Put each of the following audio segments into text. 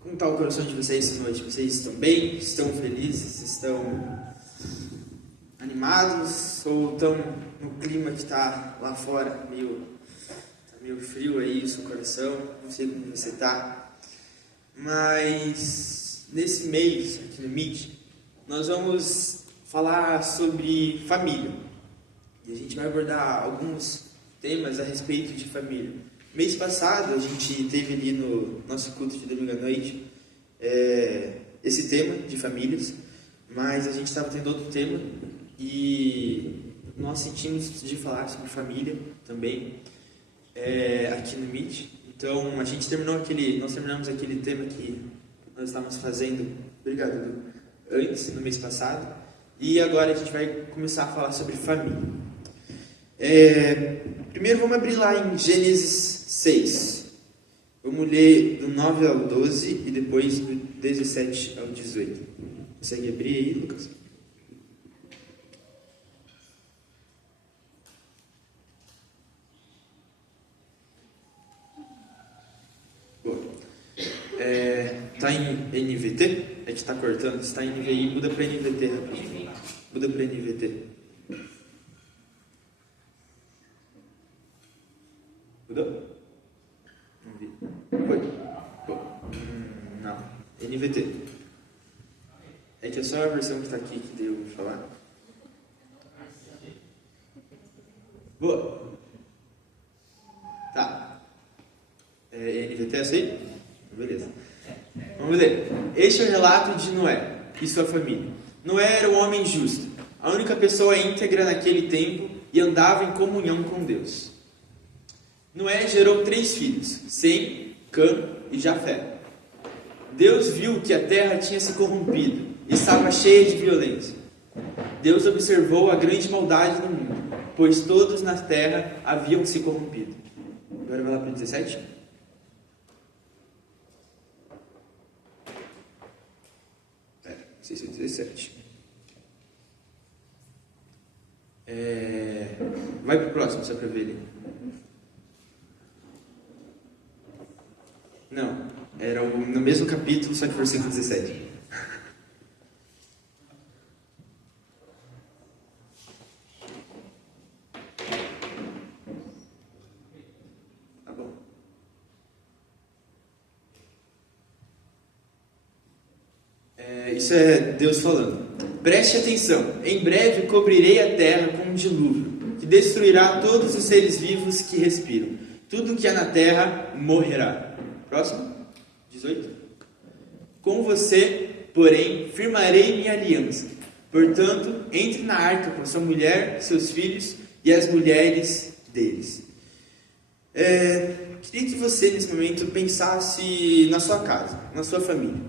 Como está o coração de vocês essa noite? Vocês estão bem? Estão felizes? Estão animados? Ou estão no clima que está lá fora, meio frio aí o seu coração? Não sei como você está. Mas nesse mês, aqui no Meet, nós vamos falar sobre família. E a gente vai abordar alguns temas a respeito de família. Mês passado, a gente teve ali no nosso culto de domingo à noite esse tema de famílias, mas a gente estava tendo outro tema e nós sentimos de falar sobre família também aqui no Meet. Então, nós terminamos aquele tema que nós estávamos fazendo, obrigado, Edu, antes, no mês passado, e agora a gente vai começar a falar sobre família. Primeiro vamos abrir lá em Gênesis 6. Vamos ler do 9 ao 12 e depois do 17 ao 18. Consegue abrir aí, Lucas? Boa. Tá em NVT? É que está cortando. Se está em NVI, muda para NVT rapidinho. Muda para NVT. Mudou? Não vi. Foi? Não. NVT. É que é só a versão que está aqui que deu para falar. Boa. Tá. NVT é assim? Beleza. Vamos ler. Este é o relato de Noé e sua família. Noé era um homem justo, a única pessoa íntegra naquele tempo e andava em comunhão com Deus. Noé gerou 3 filhos, Sem, Cã e Jafé. Deus viu que a terra tinha se corrompido e estava cheia de violência. Deus observou a grande maldade no mundo, pois todos na terra haviam se corrompido. Agora vai lá para o 17. Não sei se é 17. Vai para o próximo, só para ver ele. Não, era no mesmo capítulo, só que versículo 17. Tá bom. Isso é Deus falando. Preste atenção, em breve cobrirei a terra com um dilúvio, que destruirá todos os seres vivos que respiram. Tudo que há na terra morrerá. Próximo, 18. Com você, porém, firmarei minha aliança. Portanto, entre na arca com sua mulher, seus filhos e as mulheres deles. Queria que você, nesse momento, pensasse na sua casa, na sua família.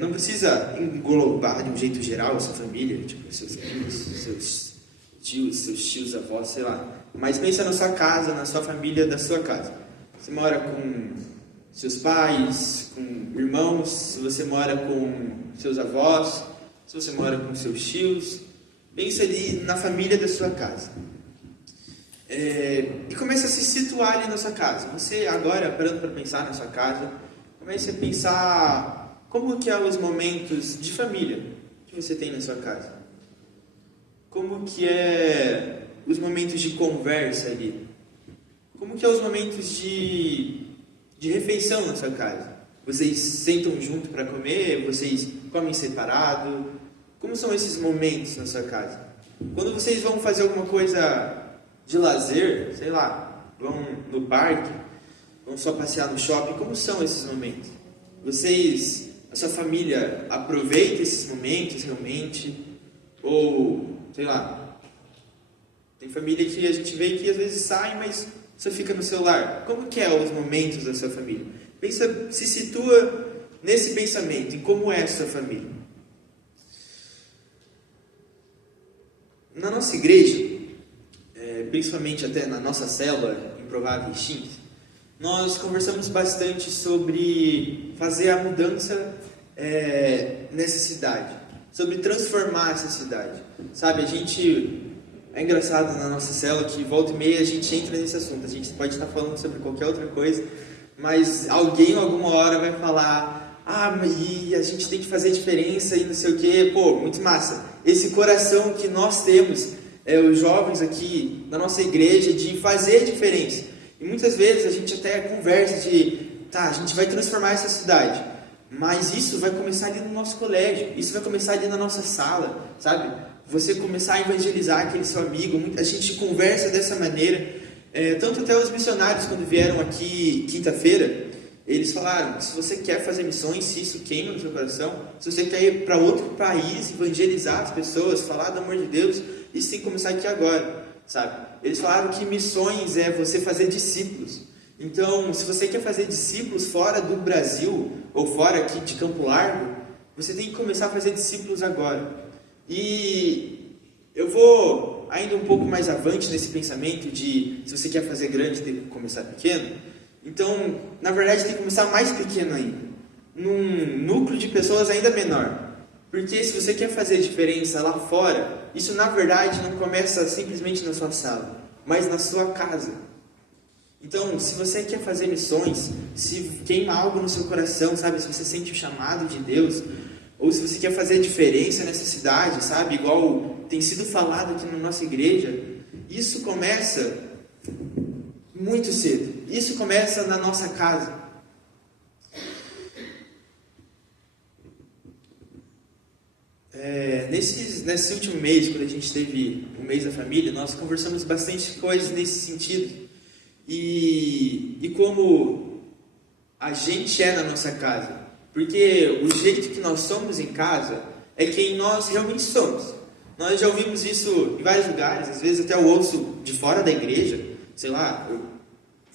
Não precisa englobar de um jeito geral a sua família, tipo seus primos, seus tios, avós, sei lá. Mas pensa na sua casa, na sua família da sua casa. Você mora com seus pais, com irmãos, se você mora com seus avós, se você mora com seus tios, pensa ali na família da sua casa. E comece a se situar ali na sua casa. Você agora, parando para pensar na sua casa, comece a pensar como que é os momentos de família que você tem na sua casa. Como que é os momentos de conversa ali. Como que é os momentos de refeição na sua casa? Vocês sentam junto para comer? Vocês comem separado? Como são esses momentos na sua casa? Quando vocês vão fazer alguma coisa de lazer, sei lá, vão no parque, vão só passear no shopping, como são esses momentos? A sua família aproveita esses momentos realmente? Ou, sei lá, tem família que a gente vê que às vezes sai, mas só fica no celular. Como que é os momentos da sua família? Se situa nesse pensamento, em como é a sua família. Na nossa igreja, principalmente até na nossa célula Improváveis Teens, nós conversamos bastante sobre fazer a mudança nessa cidade, sobre transformar essa cidade. Sabe, a É engraçado na nossa célula que volta e meia a gente entra nesse assunto. A gente pode estar falando sobre qualquer outra coisa, mas alguém alguma hora vai falar: ah, e a gente tem que fazer diferença e não sei o quê. Pô, muito massa. Esse coração que nós temos, os jovens aqui da nossa igreja, de fazer diferença. E muitas vezes a gente até conversa de, tá, a gente vai transformar essa cidade, mas isso vai começar ali no nosso colégio, isso vai começar ali na nossa sala, sabe? Você começar a evangelizar aquele seu amigo, a gente conversa dessa maneira. Tanto até os missionários, quando vieram aqui quinta-feira, eles falaram: se você quer fazer missões, se isso queima no seu coração, se você quer ir para outro país, evangelizar as pessoas, falar do amor de Deus, isso tem que começar aqui agora, sabe? Eles falaram que missões é você fazer discípulos. Então, se você quer fazer discípulos fora do Brasil, ou fora aqui de Campo Largo, você tem que começar a fazer discípulos agora. E eu vou ainda um pouco mais avante nesse pensamento de, se você quer fazer grande, tem que começar pequeno. Então, na verdade, tem que começar mais pequeno ainda, num núcleo de pessoas ainda menor. Porque se você quer fazer diferença lá fora, isso na verdade não começa simplesmente na sua sala, mas na sua casa. Então, se você quer fazer missões, se queima algo no seu coração, sabe? Se você sente o chamado de Deus, ou se você quer fazer diferença nessa cidade, sabe? Igual tem sido falado aqui na nossa igreja, isso começa muito cedo. Isso começa na nossa casa. Nesse último mês, quando a gente teve o mês da família, nós conversamos bastante coisas nesse sentido. E como a gente é na nossa casa. Porque o jeito que nós somos em casa é quem nós realmente somos. Nós já ouvimos isso em vários lugares, às vezes até eu ouço de fora da igreja, sei lá, eu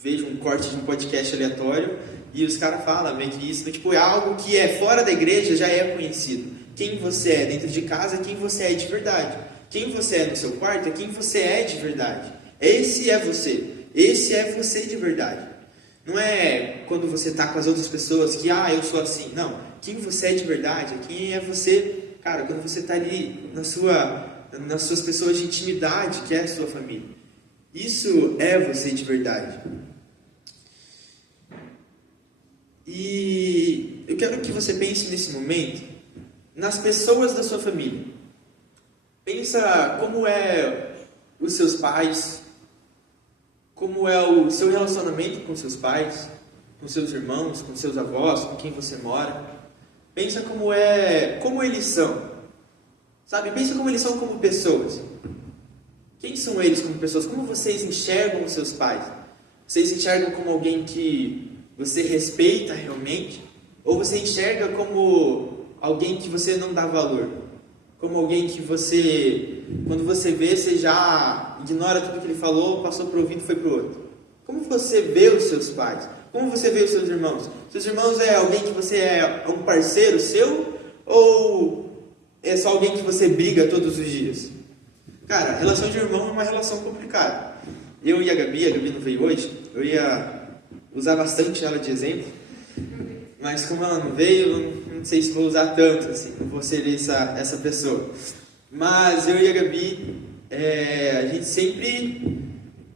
vejo um corte de um podcast aleatório e os caras falam meio que isso, tipo, é algo que é fora da igreja já é conhecido. Quem você é dentro de casa, quem você é de verdade. Quem você é no seu quarto é quem você é de verdade. Esse é você. Esse é você de verdade. Não é quando você está com as outras pessoas que, eu sou assim. Não. Quem você é de verdade é quem é você, cara, quando você está ali nas suas pessoas de intimidade, que é a sua família. Isso é você de verdade. E eu quero que você pense nesse momento nas pessoas da sua família. Pensa como é os seus pais, como é o seu relacionamento com seus pais, com seus irmãos, com seus avós, com quem você mora. Pensa como eles são. Sabe? Pensa como eles são como pessoas. Quem são eles como pessoas? Como vocês enxergam os seus pais? Vocês enxergam como alguém que você respeita realmente? Ou você enxerga como alguém que você não dá valor? Como alguém que você, quando você vê, você já ignora tudo que ele falou, passou para o ouvido e foi para o outro? Como você vê os seus pais? Como você vê os seus irmãos? Seus irmãos é alguém que você é um parceiro seu? Ou é só alguém que você briga todos os dias? Cara, relação de irmão é uma relação complicada. Eu e a Gabi não veio hoje, eu ia usar bastante ela de exemplo, mas como ela não veio, eu não sei se vou usar tanto, assim, não vou ser essa pessoa. Mas eu e a Gabi, a gente sempre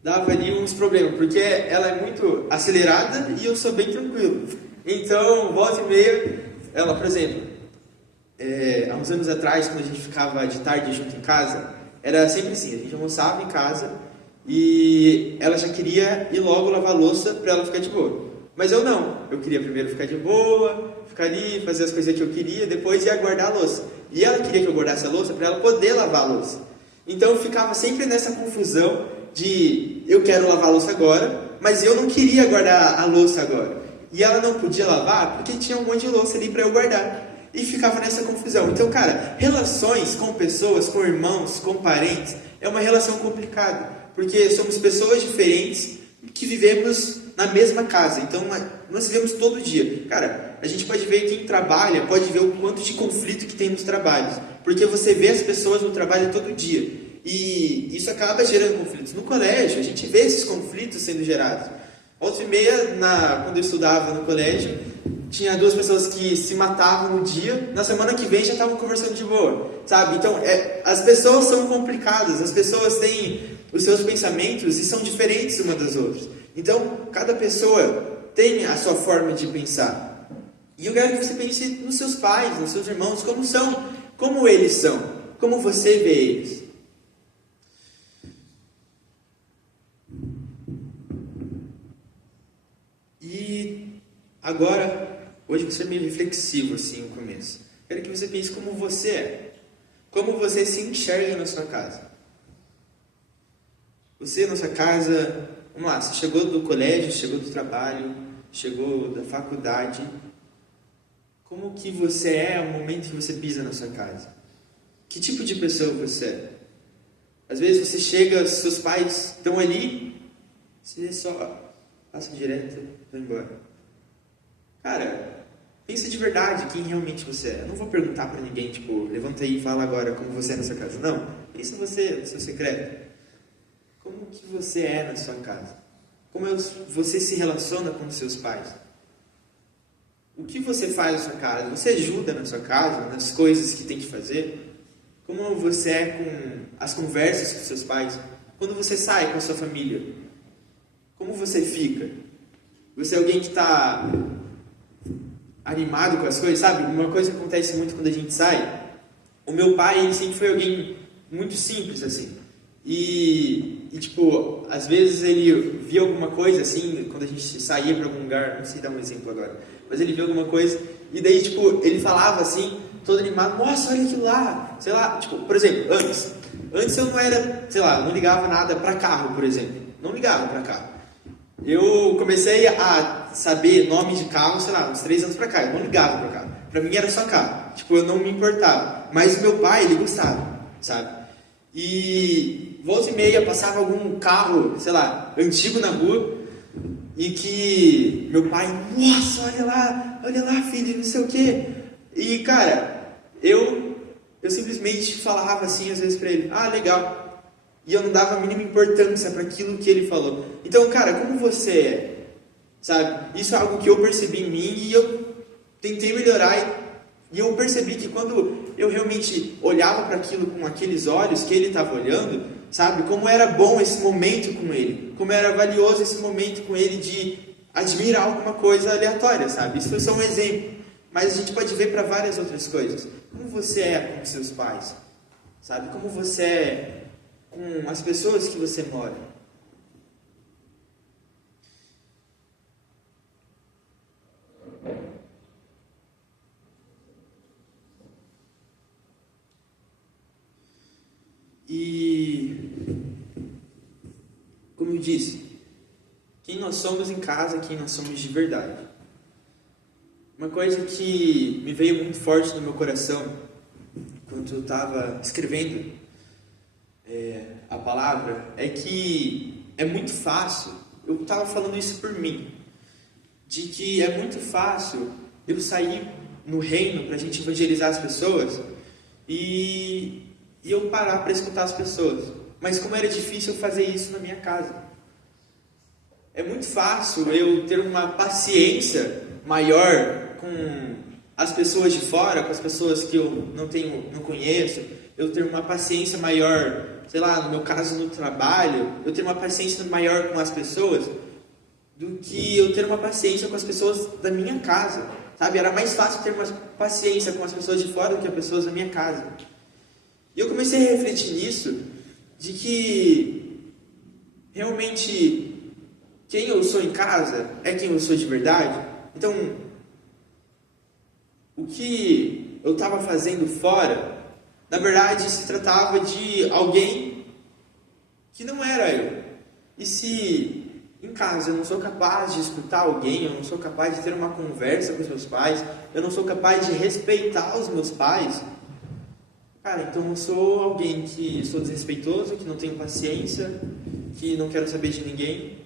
dava ali uns problemas, porque ela é muito acelerada e eu sou bem tranquilo. Então, volta e meia, ela, por exemplo, há uns anos atrás, quando a gente ficava de tarde junto em casa, era sempre assim, a gente almoçava em casa e ela já queria ir logo lavar a louça para ela ficar de boa. Mas eu não, eu queria primeiro ficar de boa, ficar ali, fazer as coisas que eu queria, depois ia guardar a louça. E ela queria que eu guardasse a louça para ela poder lavar a louça. Então eu ficava sempre nessa confusão de eu quero lavar a louça agora, mas eu não queria guardar a louça agora. E ela não podia lavar porque tinha um monte de louça ali para eu guardar. E ficava nessa confusão. Então, cara, relações com pessoas, com irmãos, com parentes, é uma relação complicada. Porque somos pessoas diferentes que vivemos na mesma casa. Então, nós vivemos todo dia. Cara, a gente pode ver quem trabalha, pode ver o quanto de conflito que tem nos trabalhos. Porque você vê as pessoas no trabalho todo dia. E isso acaba gerando conflitos. No colégio, a gente vê esses conflitos sendo gerados. Volta e meia, quando eu estudava no colégio, tinha duas pessoas que se matavam no dia, na semana que vem já estavam conversando de boa, sabe? Então, as pessoas são complicadas, as pessoas têm os seus pensamentos e são diferentes umas das outras. Então, cada pessoa tem a sua forma de pensar. E eu quero que você pense nos seus pais, nos seus irmãos, como são, como eles são, como você vê eles. E agora, hoje você é meio reflexivo assim no começo. Quero que você pense como você é. Como você se enxerga na sua casa. Você na sua casa, vamos lá, você chegou do colégio, chegou do trabalho, chegou da faculdade. Como que você é no momento que você pisa na sua casa? Que tipo de pessoa você é? Às vezes você chega, seus pais estão ali, você só passa direto e vai embora. Cara, pensa de verdade quem realmente você é. Eu não vou perguntar pra ninguém, tipo, levanta aí e fala agora como você é na sua casa. Não, pensa você, no seu secreto. Como que você é na sua casa? Como você se relaciona com os seus pais? O que você faz na sua casa? Você ajuda na sua casa, nas coisas que tem que fazer? Como você é com as conversas com seus pais? Quando você sai com a sua família? Como você fica? Você é alguém que está animado com as coisas, sabe? Uma coisa que acontece muito quando a gente sai. O meu pai, ele sempre foi alguém muito simples, assim. E tipo, às vezes ele via alguma coisa, assim, quando a gente saía para algum lugar, não sei dar um exemplo agora, mas ele via alguma coisa, e daí, tipo, ele falava assim, todo animado, nossa, olha aquilo lá, sei lá, tipo, por exemplo, antes eu não era, sei lá, não ligava nada para carro, por exemplo, não ligava para carro. Eu comecei a saber nome de carro, sei lá, uns 3 anos pra cá, eu não ligava para carro, pra mim era só carro, tipo, eu não me importava, mas meu pai, ele gostava, sabe? E volta e meia passava algum carro, sei lá, antigo na rua, e que meu pai, nossa, olha lá, filho, não sei o quê. E, cara, eu simplesmente falava assim, às vezes pra ele, ah, legal. E eu não dava a mínima importância para aquilo que ele falou. Então, cara, como você é? Sabe? Isso é algo que eu percebi em mim e eu tentei melhorar. E eu percebi que quando eu realmente olhava para aquilo com aqueles olhos que ele estava olhando, sabe? Como era bom esse momento com ele. Como era valioso esse momento com ele de admirar alguma coisa aleatória, sabe? Isso foi só um exemplo. Mas a gente pode ver para várias outras coisas. Como você é com seus pais? Sabe? Como você é com as pessoas que você mora? E, como eu disse, quem nós somos em casa, quem nós somos de verdade. Uma coisa que me veio muito forte no meu coração, quando eu estava escrevendo a palavra, é que é muito fácil, eu estava falando isso por mim, de que é muito fácil eu sair no reino para a gente evangelizar as pessoas e eu parar para escutar as pessoas. Mas como era difícil eu fazer isso na minha casa. É muito fácil eu ter uma paciência maior com as pessoas de fora, com as pessoas que eu não conheço. Eu ter uma paciência maior, sei lá, no meu caso no trabalho, eu ter uma paciência maior com as pessoas do que eu ter uma paciência com as pessoas da minha casa, sabe? Era mais fácil ter uma paciência com as pessoas de fora do que as pessoas da minha casa. E eu comecei a refletir nisso, de que realmente quem eu sou em casa é quem eu sou de verdade. Então, o que eu estava fazendo fora, na verdade, se tratava de alguém que não era eu. E se em casa eu não sou capaz de escutar alguém, eu não sou capaz de ter uma conversa com os meus pais, eu não sou capaz de respeitar os meus pais, cara, então eu sou alguém que sou desrespeitoso, que não tenho paciência, que não quero saber de ninguém.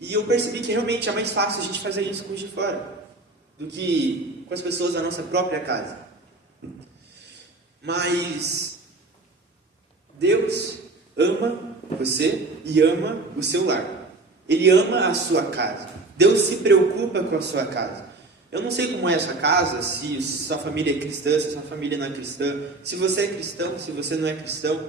E eu percebi que realmente é mais fácil a gente fazer isso com os de fora do que com as pessoas da nossa própria casa. Mas Deus ama você e ama o seu lar. Ele ama a sua casa. Deus se preocupa com a sua casa. Eu não sei como é a sua casa, se sua família é cristã, se sua família não é cristã, se você é cristão, se você não é cristão,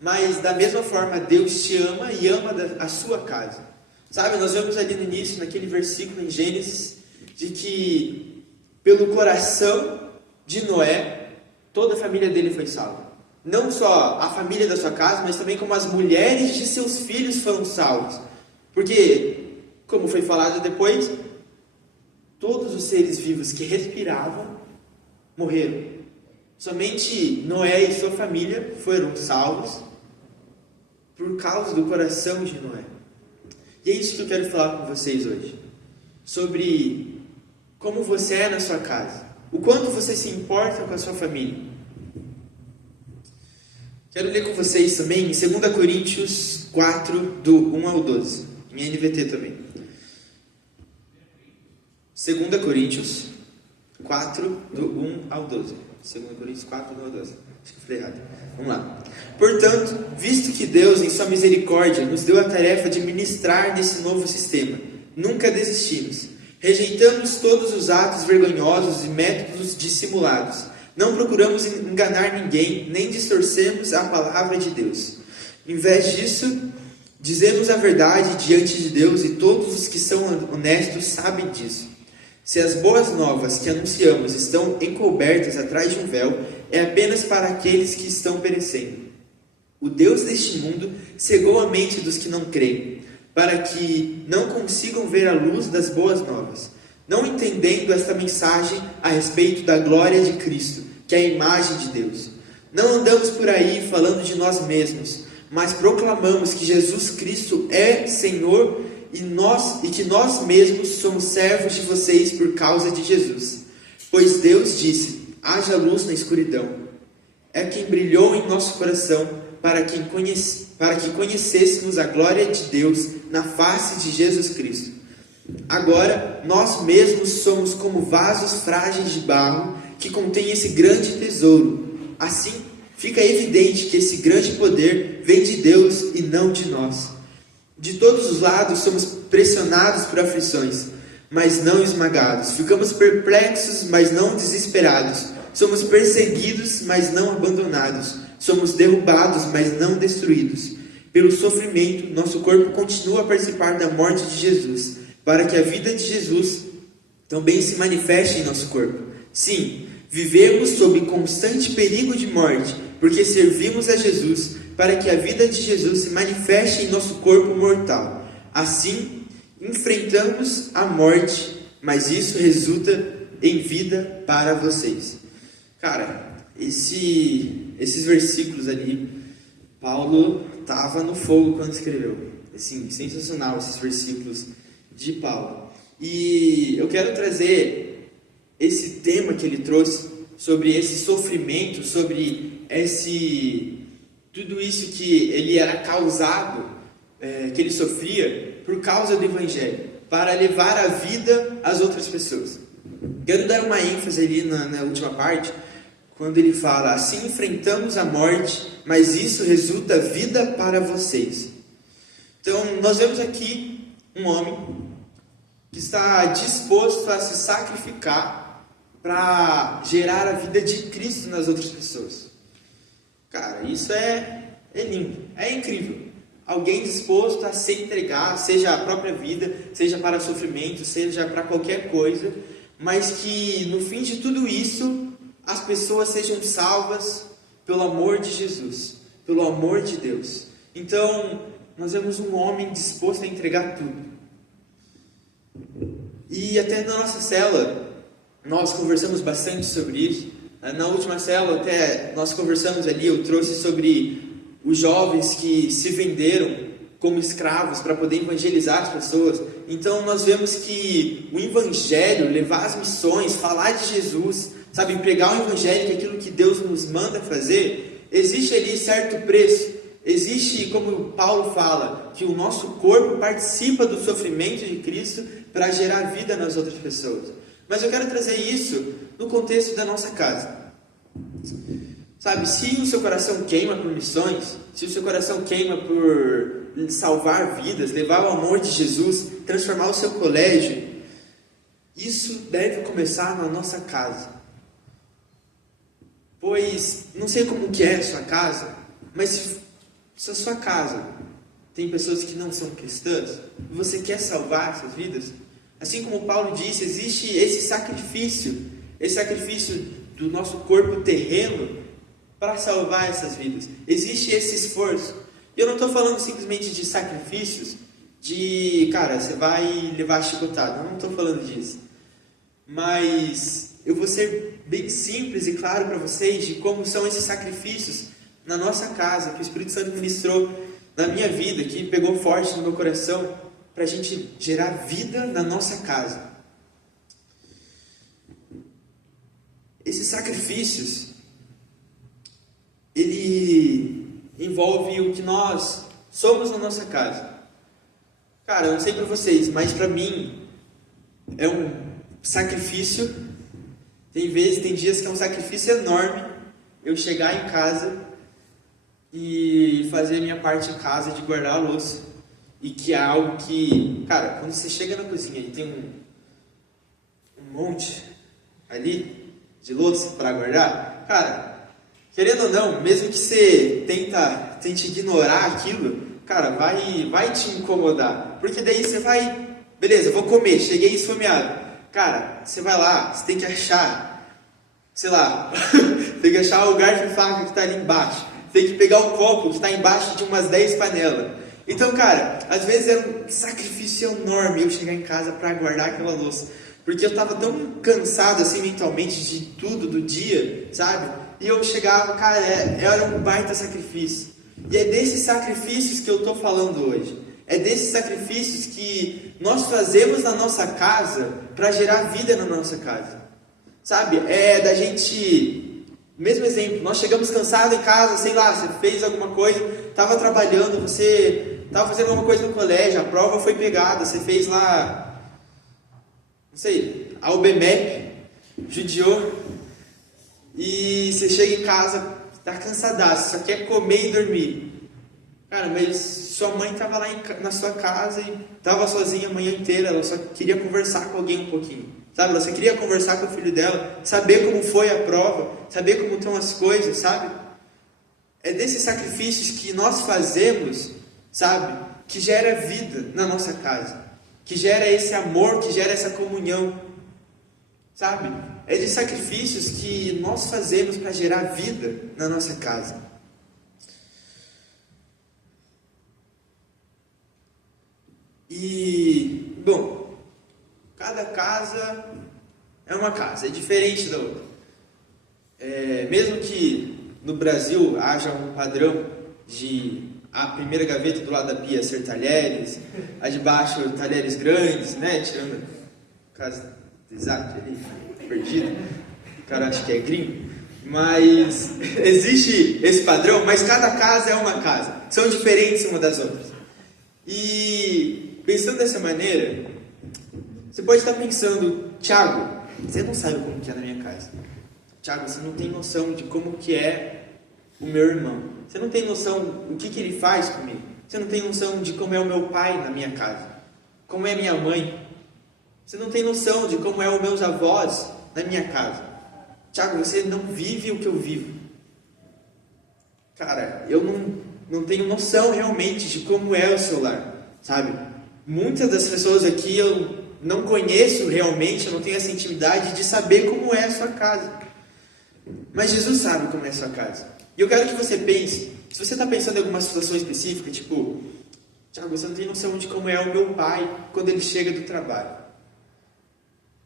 mas da mesma forma Deus te ama e ama a sua casa. Sabe, nós vemos ali no início, naquele versículo em Gênesis, de que pelo coração de Noé, toda a família dele foi salva. Não só a família da sua casa, mas também como as mulheres de seus filhos foram salvos. Porque, como foi falado depois, todos os seres vivos que respiravam morreram. Somente Noé e sua família foram salvos por causa do coração de Noé. E é isso que eu quero falar com vocês hoje. Sobre como você é na sua casa. O quanto você se importa com a sua família. Quero ler com vocês também em 2 Coríntios 4, do 1 ao 12. Em NVT também. 2 Coríntios 4, do 1 ao 12. 2 Coríntios 4, do 1 ao 12. Acho que eu falei errado. Vamos lá. Portanto, visto que Deus, em sua misericórdia, nos deu a tarefa de ministrar nesse novo sistema, nunca desistimos. Rejeitamos todos os atos vergonhosos e métodos dissimulados. Não procuramos enganar ninguém, nem distorcemos a palavra de Deus. Em vez disso, dizemos a verdade diante de Deus e todos os que são honestos sabem disso. Se as boas novas que anunciamos estão encobertas atrás de um véu, é apenas para aqueles que estão perecendo. O Deus deste mundo cegou a mente dos que não creem, para que não consigam ver a luz das boas novas, não entendendo esta mensagem a respeito da glória de Cristo, que é a imagem de Deus. Não andamos por aí falando de nós mesmos, mas proclamamos que Jesus Cristo é Senhor e que nós mesmos somos servos de vocês por causa de Jesus. Pois Deus disse, haja luz na escuridão. É quem brilhou em nosso coração para que conhecêssemos a glória de Deus na face de Jesus Cristo. Agora, nós mesmos somos como vasos frágeis de barro que contêm esse grande tesouro. Assim, fica evidente que esse grande poder vem de Deus e não de nós. De todos os lados somos pressionados por aflições, mas não esmagados. Ficamos perplexos, mas não desesperados. Somos perseguidos, mas não abandonados. Somos derrubados, mas não destruídos. Pelo sofrimento, nosso corpo continua a participar da morte de Jesus, para que a vida de Jesus também se manifeste em nosso corpo. Sim, vivemos sob constante perigo de morte, porque servimos a Jesus, para que a vida de Jesus se manifeste em nosso corpo mortal. Assim, enfrentamos a morte, mas isso resulta em vida para vocês. Cara, esses versículos ali, Paulo estava no fogo quando escreveu. Assim, sensacional esses versículos de Paulo. E eu quero trazer esse tema que ele trouxe sobre esse sofrimento, sobre tudo isso que ele era causado, que ele sofria por causa do Evangelho, para levar a vida às outras pessoas. Quero dar uma ênfase ali na última parte, quando ele fala, assim enfrentamos a morte, mas isso resulta vida para vocês. Então, nós vemos aqui um homem que está disposto a se sacrificar para gerar a vida de Cristo nas outras pessoas. Cara, isso é lindo, é incrível. Alguém disposto a se entregar, seja a própria vida, seja para sofrimento, seja para qualquer coisa, mas que no fim de tudo isso, as pessoas sejam salvas pelo amor de Jesus, pelo amor de Deus. Então, nós vemos um homem disposto a entregar tudo. E até na nossa célula, nós conversamos bastante sobre isso. Na última célula, até nós conversamos ali, eu trouxe sobre os jovens que se venderam como escravos para poder evangelizar as pessoas. Então, nós vemos que o evangelho, levar as missões, falar de Jesus, sabe, pregar o evangelho, que é aquilo que Deus nos manda fazer, existe ali certo preço. Existe, como Paulo fala, que o nosso corpo participa do sofrimento de Cristo para gerar vida nas outras pessoas. Mas eu quero trazer isso no contexto da nossa casa. Sabe, se o seu coração queima por missões, se o seu coração queima por salvar vidas, levar o amor de Jesus, transformar o seu colégio, Isso deve começar na nossa casa. Pois, não sei como que é a sua casa, mas se a sua casa tem pessoas que não são cristãs, e você quer salvar essas vidas, assim como Paulo disse, existe esse sacrifício do nosso corpo terreno para salvar essas vidas. Existe esse esforço. E eu não estou falando simplesmente de sacrifícios, cara, você vai levar chicotada. Eu não estou falando disso. Mas eu vou ser bem simples e claro para vocês de como são esses sacrifícios na nossa casa, que o Espírito Santo ministrou na minha vida, que pegou forte no meu coração, para a gente gerar vida na nossa casa. Esses sacrifícios, ele envolve o que nós somos na nossa casa. Cara, eu não sei para vocês, mas para mim é um sacrifício. Tem dias que é um sacrifício enorme eu chegar em casa e fazer a minha parte em casa de guardar a louça. E que é algo que, cara, quando você chega na cozinha e tem um monte ali de louça para guardar, cara, querendo ou não, mesmo que você tente ignorar aquilo, cara, vai te incomodar. Porque daí você vai, beleza, vou comer, cheguei esfomeado. Cara, você vai lá, você tem que achar, sei lá, tem que achar o garfo e faca que está ali embaixo. Tem que pegar o copo que está embaixo de umas 10 panelas. Então, cara, às vezes era um sacrifício enorme eu chegar em casa para guardar aquela louça. Porque eu estava tão cansado assim mentalmente de tudo do dia, sabe? E eu chegava, cara, era um baita sacrifício. E é desses sacrifícios que eu estou falando hoje. É desses sacrifícios que nós fazemos na nossa casa para gerar vida na nossa casa. Sabe? É da gente... Mesmo exemplo, nós chegamos cansados em casa, sei lá, você fez alguma coisa, estava trabalhando, você estava fazendo alguma coisa no colégio, a prova foi pegada, você fez lá, não sei, a UBMEP, judiou, e você chega em casa, está cansadaço, só quer comer e dormir. Cara, mas sua mãe estava lá na sua casa e estava sozinha a manhã inteira, ela só queria conversar com alguém um pouquinho. Sabe, ela só queria conversar com o filho dela, saber como foi a prova, saber como estão as coisas, sabe? É desses sacrifícios que nós fazemos, sabe, que gera vida na nossa casa, que gera esse amor, que gera essa comunhão, sabe? É de sacrifícios que nós fazemos para gerar vida na nossa casa. E, bom, cada casa é uma casa, é diferente da outra. Mesmo que no Brasil haja um padrão de a primeira gaveta do lado da pia ser talheres, a de baixo talheres grandes, né? Tirando o caso do Isaac ali, perdido, o cara acha que é gringo. Mas existe esse padrão, mas cada casa é uma casa, são diferentes uma das outras. E pensando dessa maneira, você pode estar pensando, Thiago, você não sabe como que é na minha casa. Thiago, você não tem noção de como que é o meu irmão. Você não tem noção do que ele faz comigo. Você não tem noção de como é o meu pai na minha casa. Como é a minha mãe. Você não tem noção de como é os meus avós na minha casa. Thiago, você não vive o que eu vivo. Cara, eu não tenho noção realmente de como é o seu lar, sabe? Muitas das pessoas aqui eu não conheço realmente, eu não tenho essa intimidade de saber como é a sua casa. Mas Jesus sabe como é a sua casa. E eu quero que você pense, se você está pensando em alguma situação específica, tipo, Thiago, você não tem noção de como é o meu pai quando ele chega do trabalho.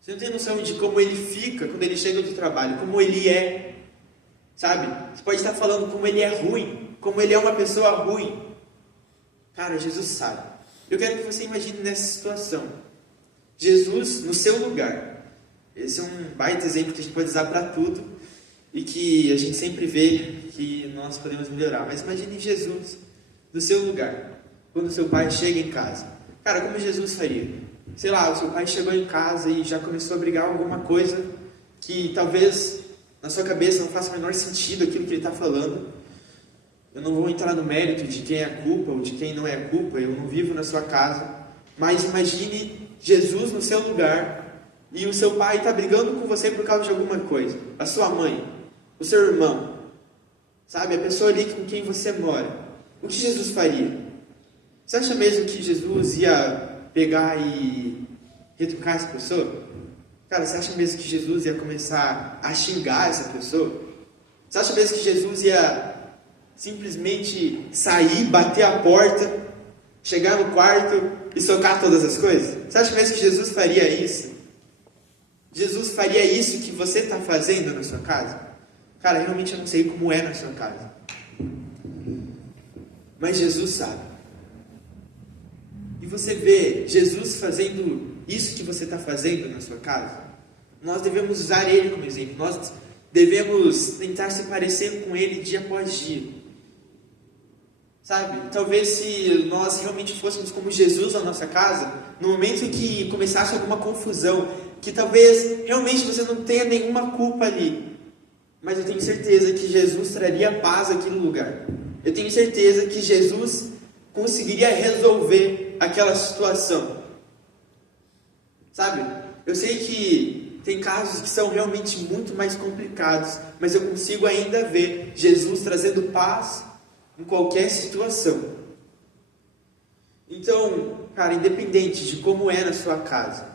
Você não tem noção de como ele fica quando ele chega do trabalho, como ele é, sabe? Você pode estar falando como ele é ruim, como ele é uma pessoa ruim. Cara, Jesus sabe. Eu quero que você imagine nessa situação. Jesus no seu lugar. Esse é um baita exemplo que a gente pode usar para tudo e que a gente sempre vê que nós podemos melhorar. Mas imagine Jesus no seu lugar, quando o seu pai chega em casa. Cara, como Jesus faria? Sei lá, o seu pai chegou em casa e já começou a brigar alguma coisa que talvez na sua cabeça não faça o menor sentido aquilo que ele está falando. Eu não vou entrar no mérito de quem é a culpa ou de quem não é a culpa, eu não vivo na sua casa. Mas imagine Jesus no seu lugar, e o seu pai está brigando com você por causa de alguma coisa, a sua mãe, o seu irmão, sabe, a pessoa ali com quem você mora, o que Jesus faria? Você acha mesmo que Jesus ia pegar e retrucar essa pessoa? Cara, você acha mesmo que Jesus ia começar a xingar essa pessoa? Você acha mesmo que Jesus ia simplesmente sair, bater a porta, chegar no quarto e socar todas as coisas? Você acha mesmo que Jesus faria isso? Jesus faria isso que você está fazendo na sua casa? Cara, realmente eu não sei como é na sua casa. Mas Jesus sabe. E você vê Jesus fazendo isso que você está fazendo na sua casa? Nós devemos usar Ele como exemplo. Nós devemos tentar se parecer com Ele dia após dia. Sabe? Talvez se nós realmente fôssemos como Jesus na nossa casa, no momento em que começasse alguma confusão, que talvez realmente você não tenha nenhuma culpa ali, mas eu tenho certeza que Jesus traria paz àquele lugar. Eu tenho certeza que Jesus conseguiria resolver aquela situação. Sabe? Eu sei que tem casos que são realmente muito mais complicados, mas eu consigo ainda ver Jesus trazendo paz em qualquer situação. Então, cara, independente de como é na sua casa,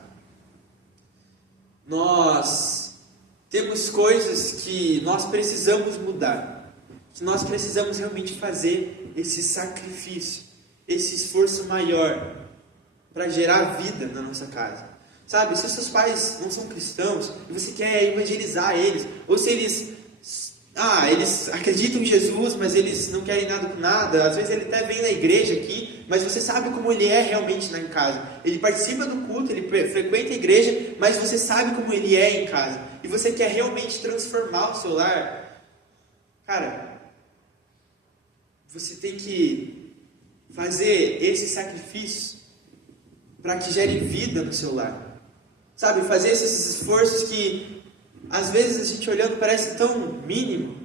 nós temos coisas que nós precisamos mudar, que nós precisamos realmente fazer esse sacrifício, esse esforço maior para gerar vida na nossa casa. Sabe, se os seus pais não são cristãos e você quer evangelizar eles, ou se eles acreditam em Jesus, mas eles não querem nada com nada, às vezes ele até vem na igreja aqui, mas você sabe como ele é realmente lá em casa. Ele participa do culto, ele frequenta a igreja, mas você sabe como ele é em casa. E você quer realmente transformar o seu lar. Cara, você tem que fazer esse sacrifício para que gere vida no seu lar. Sabe, fazer esses esforços que às vezes a gente olhando parece tão mínimo,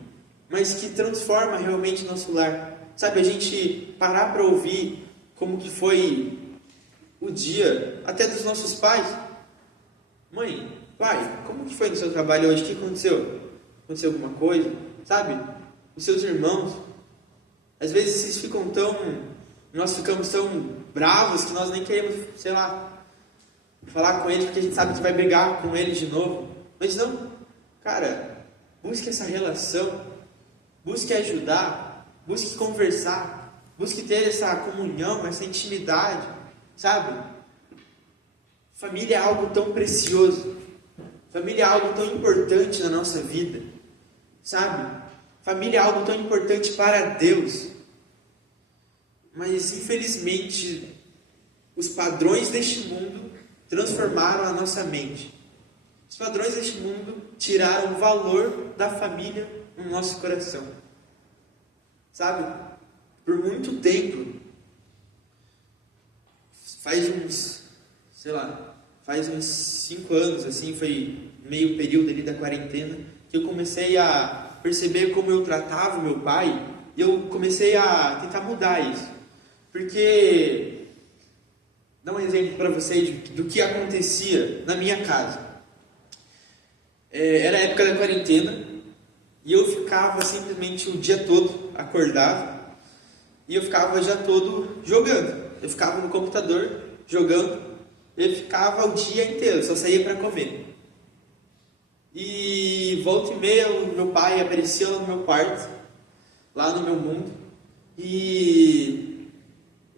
mas que transforma realmente nosso lar. Sabe, a gente parar para ouvir como que foi o dia até dos nossos pais. Mãe, pai, como que foi no seu trabalho hoje? O que aconteceu? Aconteceu alguma coisa? Sabe, os seus irmãos. Às vezes nós ficamos tão bravos que nós nem queremos, sei lá, falar com eles porque a gente sabe que vai brigar com eles de novo. Mas não, cara, busque essa relação, busque ajudar, busque conversar, busque ter essa comunhão, essa intimidade, sabe? Família é algo tão precioso, família é algo tão importante na nossa vida, sabe? Família é algo tão importante para Deus, mas infelizmente os padrões deste mundo transformaram a nossa mente. Os padrões deste mundo tiraram o valor da família no nosso coração. Sabe? Por muito tempo, faz uns 5 anos, assim, foi meio período ali da quarentena, que eu comecei a perceber como eu tratava o meu pai, e eu comecei a tentar mudar isso. Porque, dá um exemplo para vocês do que acontecia na minha casa. Era a época da quarentena e eu ficava simplesmente o dia todo acordado e eu ficava o dia todo jogando. Eu ficava no computador jogando, eu ficava o dia inteiro, só saía para comer. E volta e meia o meu pai aparecia no meu quarto, lá no meu mundo, e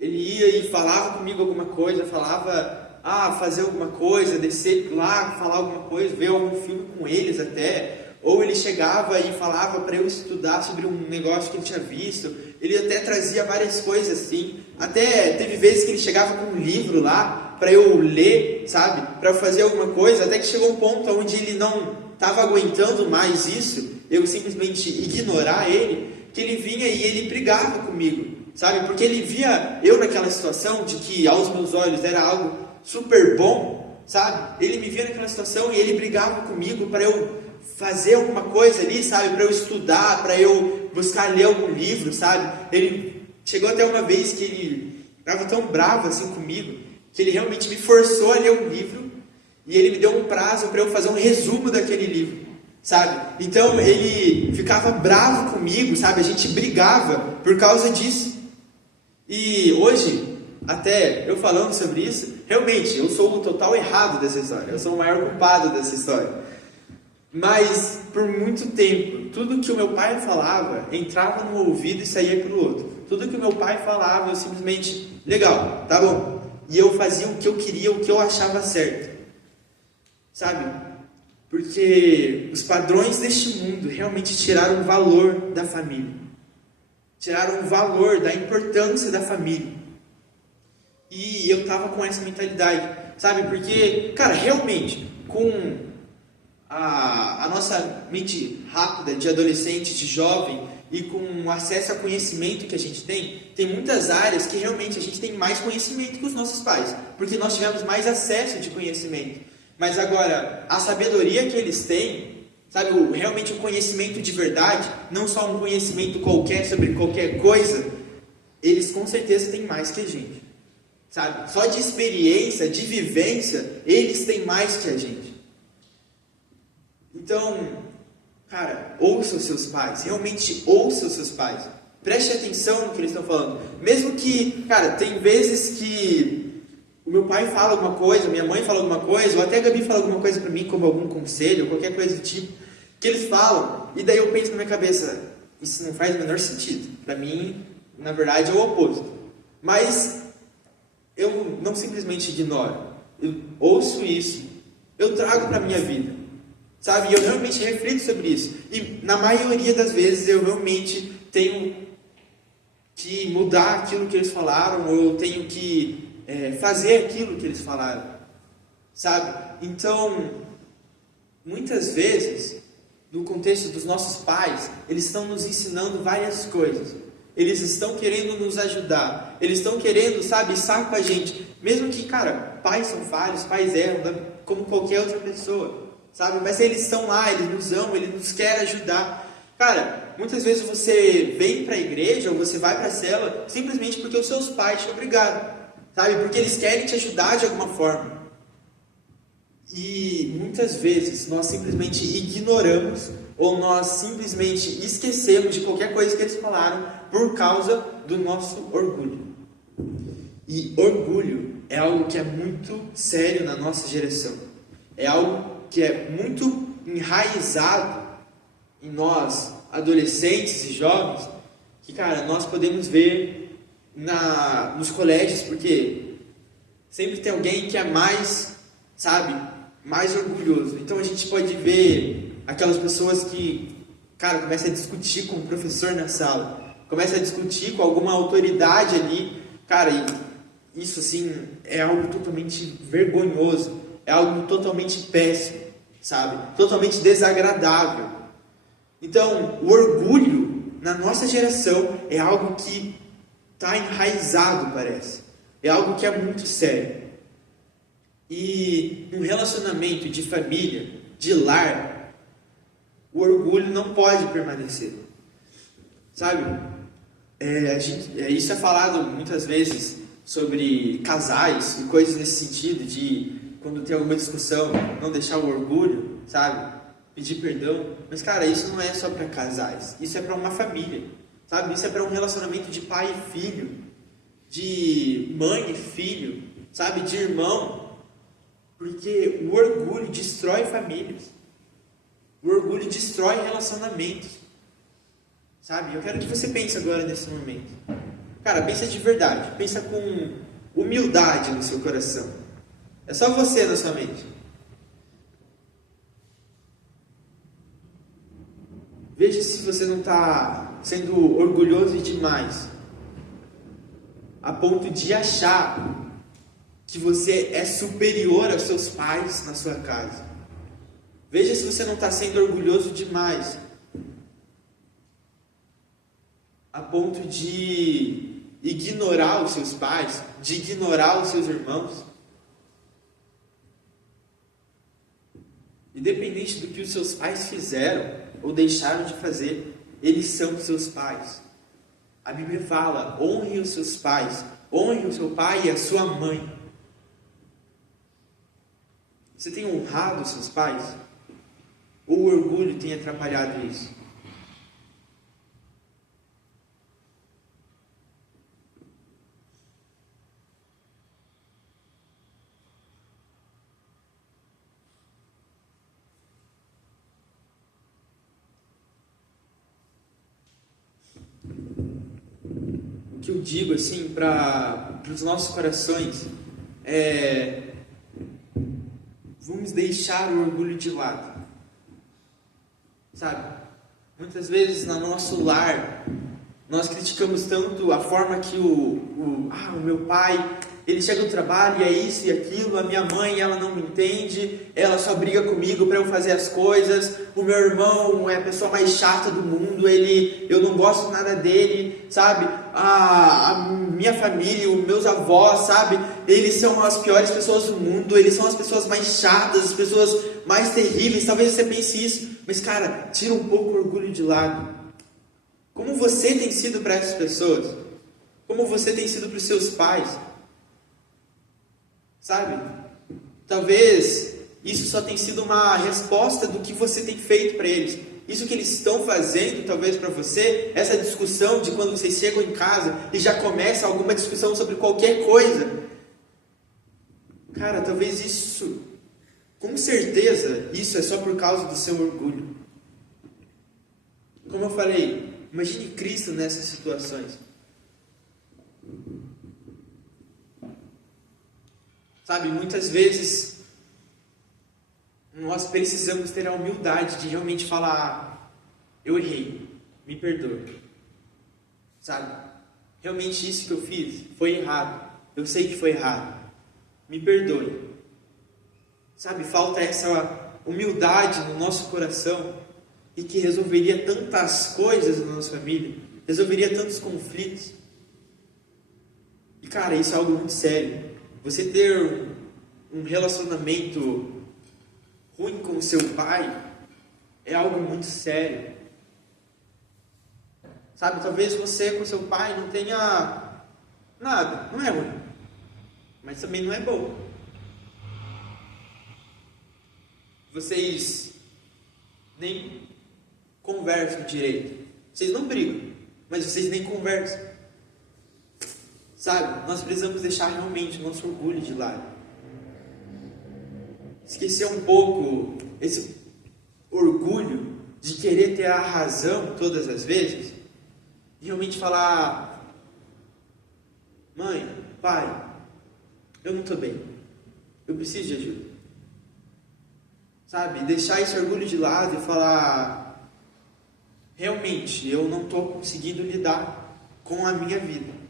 ele ia e falava comigo alguma coisa, fazer alguma coisa, descer lá, falar alguma coisa, ver algum filme com eles até, ou ele chegava e falava para eu estudar sobre um negócio que ele tinha visto, ele até trazia várias coisas assim, até teve vezes que ele chegava com um livro lá, para eu ler, sabe, para eu fazer alguma coisa, até que chegou um ponto onde ele não estava aguentando mais isso, eu simplesmente ignorar ele, que ele vinha e ele brigava comigo, sabe, porque ele via eu naquela situação de que aos meus olhos era algo super bom, sabe? Ele me via naquela situação e ele brigava comigo para eu fazer alguma coisa ali, sabe? Para eu estudar, para eu buscar ler algum livro, sabe? Ele chegou até uma vez que ele estava tão bravo assim comigo, que ele realmente me forçou a ler um livro E ele me deu um prazo para eu fazer um resumo daquele livro, sabe? Então ele ficava bravo comigo, sabe? A gente brigava por causa disso. E hoje, até eu falando sobre isso, realmente eu sou o total errado dessa história. Eu sou o maior culpado dessa história. Mas por muito tempo, tudo que o meu pai falava entrava no ouvido e saía pelo outro. Tudo que o meu pai falava, eu simplesmente, legal, tá bom. E eu fazia o que eu queria, o que eu achava certo. Sabe? Porque os padrões deste mundo realmente tiraram o valor da família. Tiraram o valor da importância da família. E eu tava com essa mentalidade, sabe? Porque, cara, realmente, com a nossa mente rápida de adolescente, de jovem, e com o acesso a conhecimento que a gente tem muitas áreas que realmente a gente tem mais conhecimento que os nossos pais, porque nós tivemos mais acesso de conhecimento. Mas agora, a sabedoria que eles têm, sabe, realmente o conhecimento de verdade, não só um conhecimento qualquer sobre qualquer coisa, eles com certeza têm mais que a gente, sabe? Só de experiência, de vivência, eles têm mais que a gente. Então, cara, ouça os seus pais, realmente ouça os seus pais. Preste atenção no que eles estão falando. Mesmo que, cara, tem vezes que o meu pai fala alguma coisa, minha mãe fala alguma coisa, ou até a Gabi fala alguma coisa pra mim, como algum conselho, ou qualquer coisa do tipo, que eles falam, e daí eu penso na minha cabeça, isso não faz o menor sentido. Pra mim, na verdade, é o oposto. Mas eu não simplesmente ignoro. Eu ouço isso, eu trago pra minha vida. Sabe, e eu realmente reflito sobre isso. E na maioria das vezes eu realmente tenho que mudar aquilo que eles falaram, ou eu tenho que fazer aquilo que eles falaram. Sabe? Então, muitas vezes, no contexto dos nossos pais, eles estão nos ensinando várias coisas. Eles estão querendo nos ajudar. Eles estão querendo, sabe, estar com a gente. Mesmo que, cara, pais são falhos, pais erram, como qualquer outra pessoa. Sabe? Mas eles estão lá, eles nos amam, eles nos querem ajudar. Cara, muitas vezes você vem para a igreja ou você vai para a célula simplesmente porque os seus pais te obrigaram, sabe? Porque eles querem te ajudar de alguma forma. E muitas vezes nós simplesmente ignoramos ou nós simplesmente esquecemos de qualquer coisa que eles falaram por causa do nosso orgulho. E orgulho é algo que é muito sério na nossa geração. É algo que é muito enraizado em nós, adolescentes e jovens, que, cara, nós podemos ver nos colégios, porque sempre tem alguém que é mais, sabe, mais orgulhoso. Então a gente pode ver aquelas pessoas que, cara, começam a discutir com o professor na sala, começam a discutir com alguma autoridade ali, cara, e isso, assim, é algo totalmente vergonhoso. É algo totalmente péssimo, sabe? Totalmente desagradável. Então, o orgulho na nossa geração é algo que está enraizado, parece. É algo que é muito sério. E um relacionamento de família, de lar, o orgulho não pode permanecer. Sabe? Isso é falado muitas vezes sobre casais e coisas nesse sentido, de quando tem alguma discussão, não deixar o orgulho, sabe? Pedir perdão. Mas, cara, isso não é só para casais. Isso é para uma família, sabe? Isso é para um relacionamento de pai e filho, de mãe e filho, sabe? De irmão. Porque o orgulho destrói famílias. O orgulho destrói relacionamentos. Sabe? Eu quero que você pense agora nesse momento. Cara, pensa de verdade. Pensa com humildade no seu coração. É só você na sua mente. Veja se você não está sendo orgulhoso demais, a ponto de achar que você é superior aos seus pais na sua casa. Veja se você não está sendo orgulhoso demais, a ponto de ignorar os seus pais, de ignorar os seus irmãos. Independente do que os seus pais fizeram ou deixaram de fazer, eles são seus pais. A Bíblia fala, honre os seus pais, honre o seu pai e a sua mãe. Você tem honrado seus pais? Ou o orgulho tem atrapalhado isso? O que eu digo assim para os nossos corações é: vamos deixar o orgulho de lado, sabe? Muitas vezes no nosso lar nós criticamos tanto a forma que o meu pai, ele chega do trabalho e é isso e aquilo, a minha mãe, ela não me entende, ela só briga comigo para eu fazer as coisas, o meu irmão é a pessoa mais chata do mundo, eu não gosto nada dele, sabe? A minha família, os meus avós, sabe? Eles são as piores pessoas do mundo, eles são as pessoas mais chatas, as pessoas mais terríveis. Talvez você pense isso, mas cara, tira um pouco o orgulho de lado. Como você tem sido para essas pessoas? Como você tem sido para os seus pais? Sabe? Talvez isso só tenha sido uma resposta do que você tem feito para eles. Isso que eles estão fazendo, talvez para você, essa discussão de quando vocês chegam em casa e já começa alguma discussão sobre qualquer coisa. Cara, talvez isso, com certeza, isso é só por causa do seu orgulho. Como eu falei, imagine Cristo nessas situações. Sabe, muitas vezes nós precisamos ter a humildade de realmente falar: eu errei, me perdoe. Sabe, realmente isso que eu fiz foi errado, eu sei que foi errado, me perdoe. Sabe, falta essa humildade no nosso coração e que resolveria tantas coisas na nossa família, resolveria tantos conflitos. E cara, isso é algo muito sério. Você ter um relacionamento ruim com o seu pai é algo muito sério. Sabe, talvez você com seu pai não tenha nada, não é ruim, mas também não é bom. Vocês nem conversam direito. Vocês não brigam, mas vocês nem conversam. Sabe, nós precisamos deixar realmente o nosso orgulho de lado. Esquecer um pouco esse orgulho de querer ter a razão todas as vezes. E realmente falar: mãe, pai, eu não estou bem. Eu preciso de ajuda. Sabe, deixar esse orgulho de lado e falar: realmente, eu não estou conseguindo lidar com a minha vida.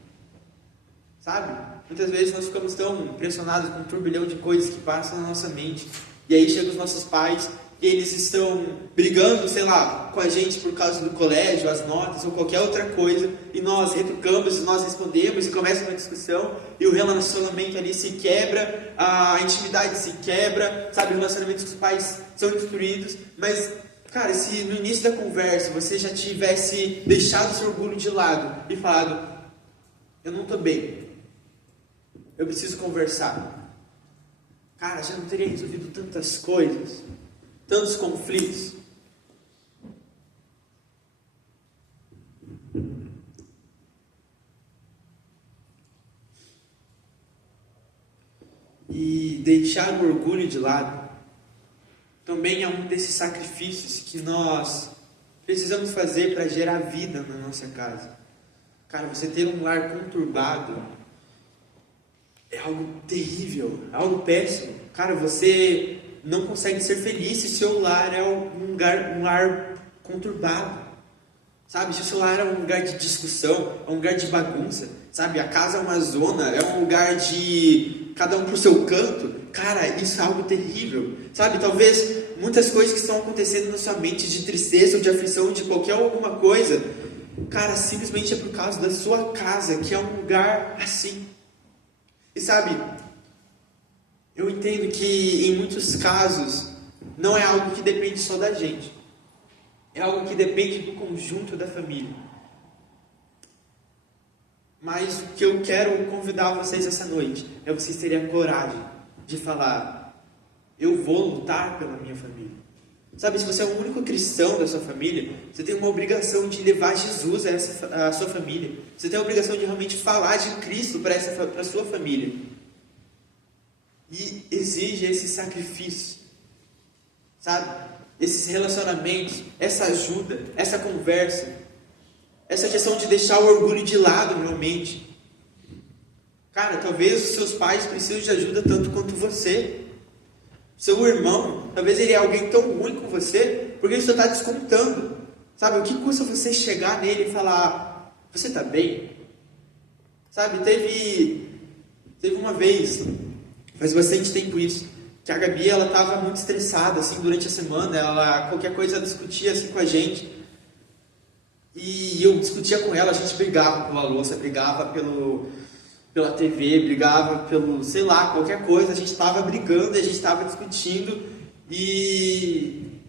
Sabe? Muitas vezes nós ficamos tão impressionados com um turbilhão de coisas que passam na nossa mente. E aí chegam os nossos pais e eles estão brigando, sei lá, com a gente por causa do colégio, as notas ou qualquer outra coisa. E nós retrucamos, nós respondemos e começa uma discussão. E o relacionamento ali se quebra, a intimidade se quebra, sabe? Os relacionamentos com os pais são destruídos. Mas, cara, se no início da conversa você já tivesse deixado seu orgulho de lado e falado: eu não estou bem, eu preciso conversar. Cara, já não teria resolvido tantas coisas, tantos conflitos. E deixar o orgulho de lado também é um desses sacrifícios que nós precisamos fazer para gerar vida na nossa casa. Cara, você ter um lar conturbado é algo terrível, é algo péssimo. Cara, você não consegue ser feliz se o seu lar é um lar conturbado. Sabe, se o seu lar é um lugar de discussão, é um lugar de bagunça, sabe, a casa é uma zona, é um lugar de cada um pro seu canto. Cara, isso é algo terrível. Sabe, talvez muitas coisas que estão acontecendo na sua mente de tristeza ou de aflição, de qualquer alguma coisa, cara, simplesmente é por causa da sua casa, que é um lugar assim. E sabe, eu entendo que em muitos casos não é algo que depende só da gente. É algo que depende do conjunto da família. Mas o que eu quero convidar vocês essa noite é vocês terem a coragem de falar: eu vou lutar pela minha família. Sabe, se você é o único cristão da sua família, você tem uma obrigação de levar Jesus a sua família. Você tem a obrigação de realmente falar de Cristo para a sua família. E exige esse sacrifício, sabe? Esses relacionamentos, essa ajuda, essa conversa, essa questão de deixar o orgulho de lado realmente. Cara, talvez os seus pais precisam de ajuda tanto quanto você. Seu irmão, talvez ele é alguém tão ruim com você, porque ele só está descontando. Sabe, o que custa você chegar nele e falar, você está bem? Sabe, teve uma vez, faz bastante tempo isso, que a Gabi, ela estava muito estressada, assim, durante a semana, qualquer coisa ela discutia, assim, com a gente, e eu discutia com ela, a gente brigava pela louça, brigava pela TV, brigava pelo, sei lá, qualquer coisa, a gente estava brigando, a gente estava discutindo, e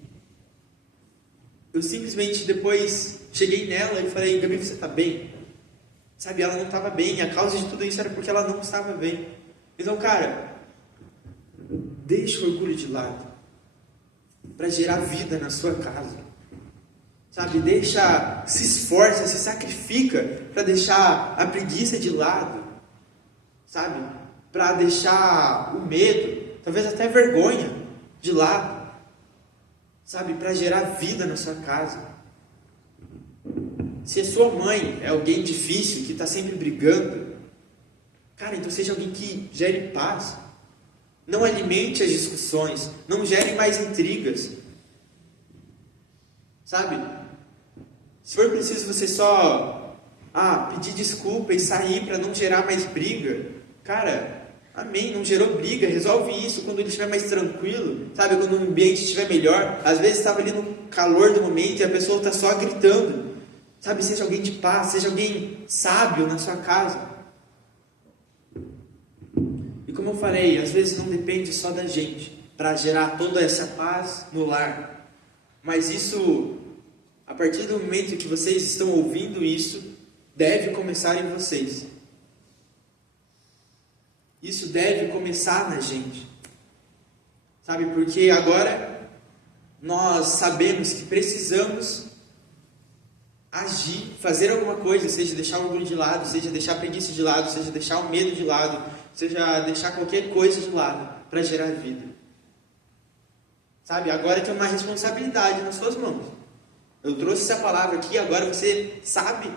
eu simplesmente depois cheguei nela e falei, Gabi, você está bem? Sabe, ela não estava bem, e a causa de tudo isso era porque ela não estava bem. Então, cara, deixa o orgulho de lado, para gerar vida na sua casa. Sabe, se esforça, se sacrifica para deixar a preguiça de lado. Sabe, para deixar o medo, talvez até a vergonha de lado. Sabe, para gerar vida na sua casa. Se a sua mãe é alguém difícil, que está sempre brigando, cara, então seja alguém que gere paz. Não alimente as discussões, não gere mais intrigas. Sabe, se for preciso você só pedir desculpa e sair para não gerar mais briga, cara, amém, não gerou briga, resolve isso quando ele estiver mais tranquilo, sabe, quando o ambiente estiver melhor. Às vezes estava ali no calor do momento e a pessoa está só gritando, sabe, seja alguém de paz, seja alguém sábio na sua casa. E como eu falei, às vezes não depende só da gente para gerar toda essa paz no lar, mas isso, a partir do momento que vocês estão ouvindo isso, deve começar em vocês. Isso deve começar na gente. Sabe, porque agora nós sabemos que precisamos agir, fazer alguma coisa, seja deixar o orgulho de lado, seja deixar a preguiça de lado, seja deixar o medo de lado, seja deixar qualquer coisa de lado para gerar vida. Sabe, agora tem uma responsabilidade nas suas mãos. Eu trouxe essa palavra aqui, agora você sabe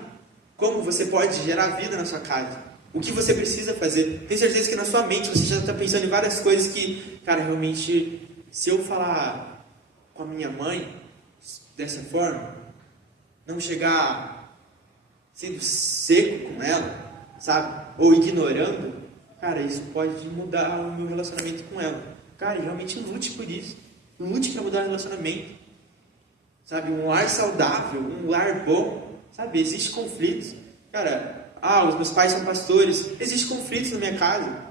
como você pode gerar vida na sua casa. O que você precisa fazer. Tenho certeza que na sua mente você já está pensando em várias coisas que, cara, realmente, se eu falar com a minha mãe dessa forma, não chegar sendo seco com ela, sabe? Ou ignorando, cara, isso pode mudar o meu relacionamento com ela. Cara, realmente lute por isso. Lute para mudar o relacionamento. Sabe, um lar saudável, um lar bom, sabe, existe conflitos. Cara, os meus pais são pastores, existe conflitos na minha casa.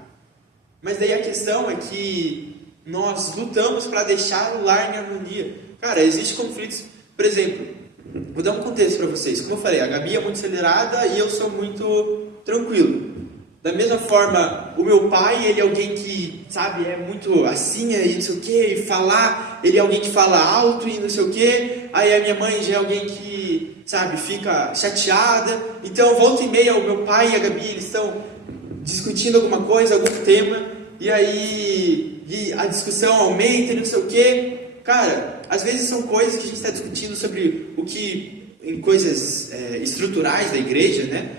Mas daí a questão é que nós lutamos para deixar o lar em harmonia. Cara, existe conflitos, por exemplo, vou dar um contexto para vocês. Como eu falei, a Gabi é muito acelerada e eu sou muito tranquilo. Da mesma forma, o meu pai, ele é alguém que, sabe, é muito assim, e não sei o que, e falar, ele é alguém que fala alto e não sei o que. Aí a minha mãe já é alguém que, sabe, fica chateada. Então, volta e meia, o meu pai e a Gabi, eles estão discutindo alguma coisa, algum tema, e aí a discussão aumenta e não sei o que. Cara, às vezes são coisas que a gente está discutindo sobre o que, em coisas estruturais da igreja, né?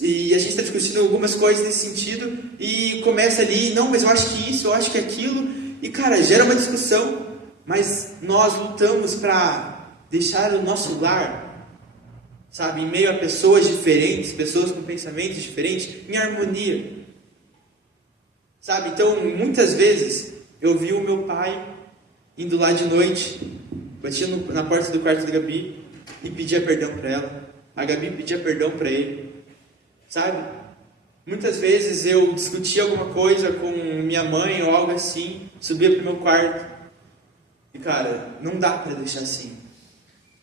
E a gente está discutindo algumas coisas nesse sentido e começa ali, não, mas eu acho que isso, eu acho que aquilo, e cara, gera uma discussão, mas nós lutamos para deixar o nosso lar, sabe, em meio a pessoas diferentes, pessoas com pensamentos diferentes, em harmonia, sabe. Então, muitas vezes eu vi o meu pai indo lá de noite, batia na porta do quarto da Gabi e pedia perdão para ela, a Gabi pedia perdão para ele. Sabe? Muitas vezes eu discutia alguma coisa com minha mãe ou algo assim, subia pro meu quarto e, cara, não dá para deixar assim.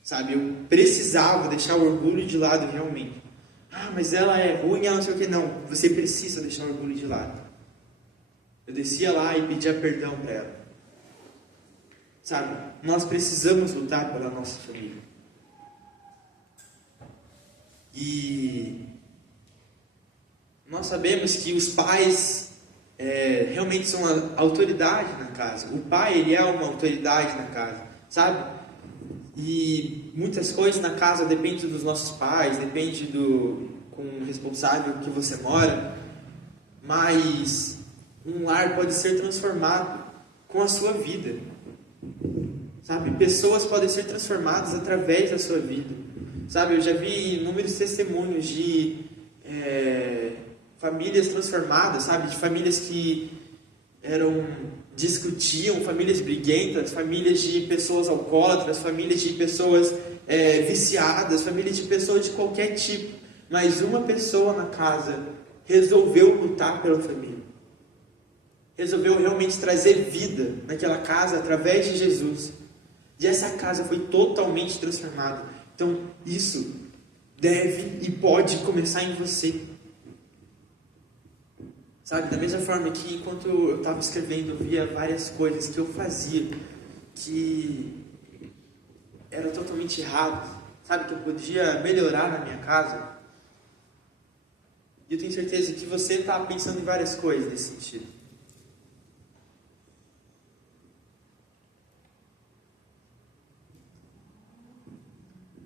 Sabe? Eu precisava deixar o orgulho de lado realmente. Mas ela é ruim, ela não sei o que. Não, você precisa deixar o orgulho de lado. Eu descia lá e pedia perdão para ela. Sabe? Nós precisamos lutar pela nossa família. E nós sabemos que os pais realmente são a autoridade na casa. O pai, ele é uma autoridade na casa, sabe? E muitas coisas na casa dependem dos nossos pais, depende com o responsável que você mora, mas um lar pode ser transformado com a sua vida, sabe? Pessoas podem ser transformadas através da sua vida, sabe? Eu já vi inúmeros testemunhos de famílias transformadas, sabe? De famílias que discutiam, famílias briguentas, famílias de pessoas alcoólatras, famílias de pessoas viciadas, famílias de pessoas de qualquer tipo, mas uma pessoa na casa resolveu lutar pela família, resolveu realmente trazer vida naquela casa através de Jesus, e essa casa foi totalmente transformada. Então isso deve e pode começar em você. Sabe, da mesma forma que enquanto eu estava escrevendo, eu via várias coisas que eu fazia que era totalmente errado, sabe, que eu podia melhorar na minha casa. E eu tenho certeza que você está pensando em várias coisas nesse sentido.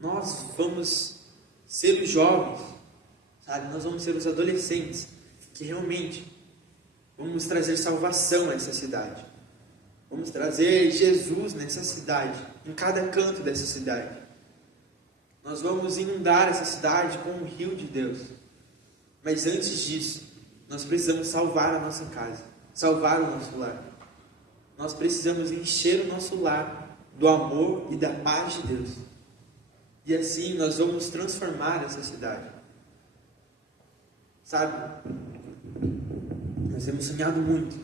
Nós vamos ser os jovens, sabe, nós vamos ser os adolescentes que realmente vamos trazer salvação a essa cidade. Vamos trazer Jesus nessa cidade, em cada canto dessa cidade. Nós vamos inundar essa cidade com o rio de Deus. Mas antes disso, nós precisamos salvar a nossa casa, salvar o nosso lar. Nós precisamos encher o nosso lar do amor e da paz de Deus. E assim nós vamos transformar essa cidade. Sabe? Nós temos sonhado muito.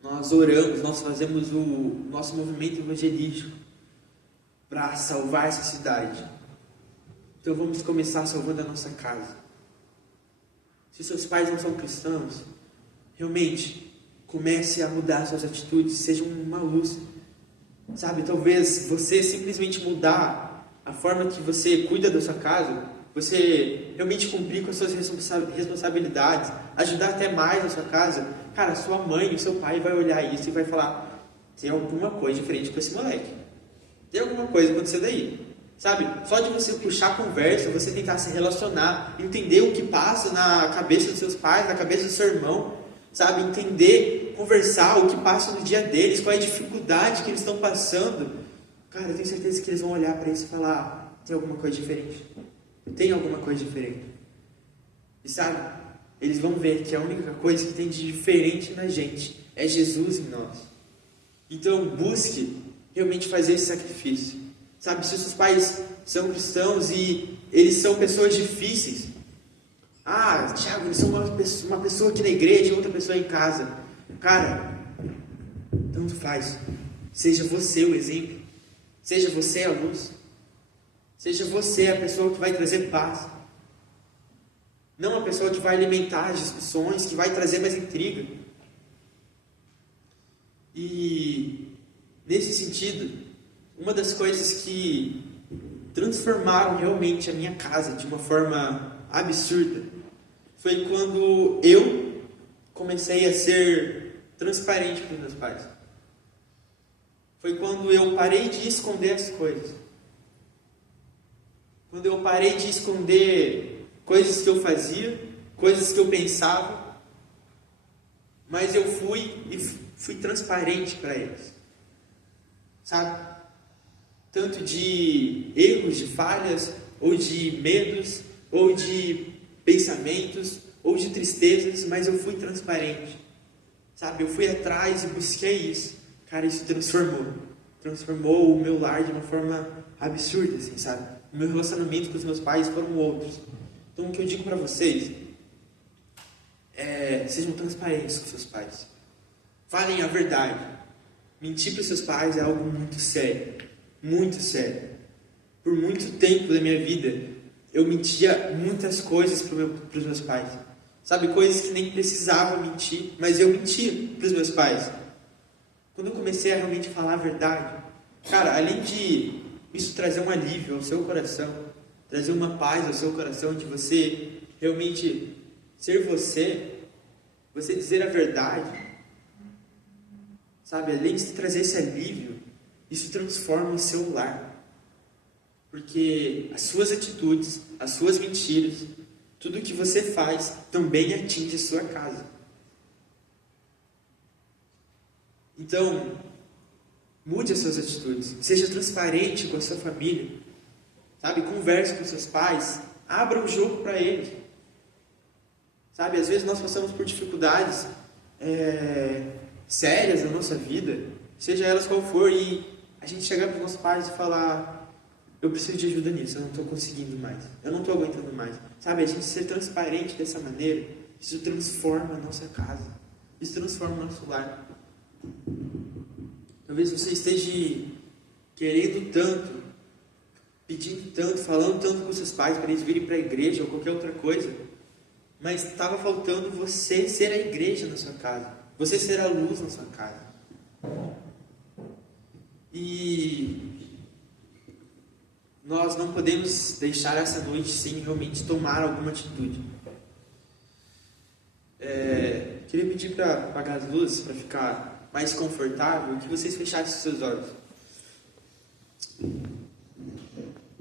Nós oramos, nós fazemos o nosso movimento evangelístico para salvar essa cidade. Então vamos começar salvando a nossa casa. Se seus pais não são cristãos, realmente comece a mudar suas atitudes, seja uma luz. Sabe, talvez você simplesmente mudar a forma que você cuida da sua casa, você realmente cumprir com as suas responsabilidades, ajudar até mais a sua casa, cara, sua mãe e seu pai vai olhar isso e vai falar: tem alguma coisa diferente com esse moleque, tem alguma coisa acontecendo aí, sabe? Só de você puxar a conversa, você tentar se relacionar, entender o que passa na cabeça dos seus pais, na cabeça do seu irmão, sabe? Entender, conversar o que passa no dia deles, qual é a dificuldade que eles estão passando, cara, eu tenho certeza que eles vão olhar para isso e falar: tem alguma coisa diferente. Tem alguma coisa diferente. E sabe, eles vão ver que a única coisa que tem de diferente na gente é Jesus em nós. Então busque realmente fazer esse sacrifício. Sabe, se os seus pais são cristãos e eles são pessoas difíceis, Thiago, eles são uma pessoa aqui na igreja e outra pessoa em casa, cara, tanto faz. Seja você o exemplo, seja você a luz, seja você a pessoa que vai trazer paz, não a pessoa que vai alimentar as discussões, que vai trazer mais intriga. E nesse sentido, uma das coisas que transformaram realmente a minha casa de uma forma absurda foi quando eu comecei a ser transparente para os meus pais. Foi quando eu parei de esconder as coisas. Quando eu parei de esconder coisas que eu fazia, coisas que eu pensava, mas eu fui transparente para eles. Sabe? Tanto de erros, de falhas, ou de medos, ou de pensamentos, ou de tristezas, mas eu fui transparente. Sabe? Eu fui atrás e busquei isso. Cara, isso transformou o meu lar de uma forma absurda, assim, sabe? O meu relacionamento com os meus pais foram outros. Então, o que eu digo para vocês sejam transparentes com seus pais. Falem a verdade. Mentir para os seus pais é algo muito sério. Muito sério. Por muito tempo da minha vida, eu mentia muitas coisas para os meus pais. Sabe, coisas que nem precisava mentir, mas eu mentia para os meus pais. quando eu comecei a realmente falar a verdade, cara, além de isso trazer um alívio ao seu coração, trazer uma paz ao seu coração, de você realmente ser você dizer a verdade, sabe? Além de trazer esse alívio, isso transforma o seu lar. Porque as suas atitudes, as suas mentiras, tudo que você faz também atinge a sua casa. Então, mude as suas atitudes. Seja transparente com a sua família. Sabe? Converse com seus pais. Abra o jogo para eles. Sabe? Às vezes nós passamos por dificuldades sérias na nossa vida, seja elas qual for, e a gente chegar para os nossos pais e falar: eu preciso de ajuda nisso, eu não estou conseguindo mais, eu não estou aguentando mais. Sabe? A gente ser transparente dessa maneira, isso transforma a nossa casa, isso transforma o nosso lar. Talvez você esteja querendo tanto, pedindo tanto, falando tanto com seus pais para eles virem para a igreja ou qualquer outra coisa, mas estava faltando você ser a igreja na sua casa, você ser a luz na sua casa. E nós não podemos deixar essa noite sem realmente tomar alguma atitude. Queria pedir para apagar as luzes, para ficar mais confortável, que vocês fechassem os seus olhos.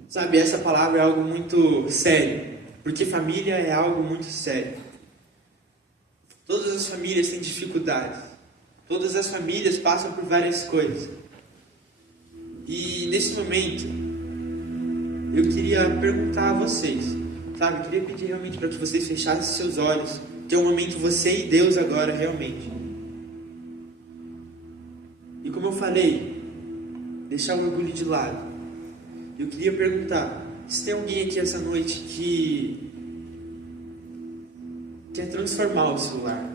Sabe, essa palavra é algo muito sério, porque família é algo muito sério. Todas as famílias têm dificuldades, todas as famílias passam por várias coisas. E nesse momento, eu queria perguntar a vocês, sabe, eu queria pedir realmente para que vocês fechassem seus olhos, que é um momento você e Deus agora, realmente. E como eu falei, deixar o orgulho de lado. Eu queria perguntar, se tem alguém aqui essa noite que quer transformar o seu lar.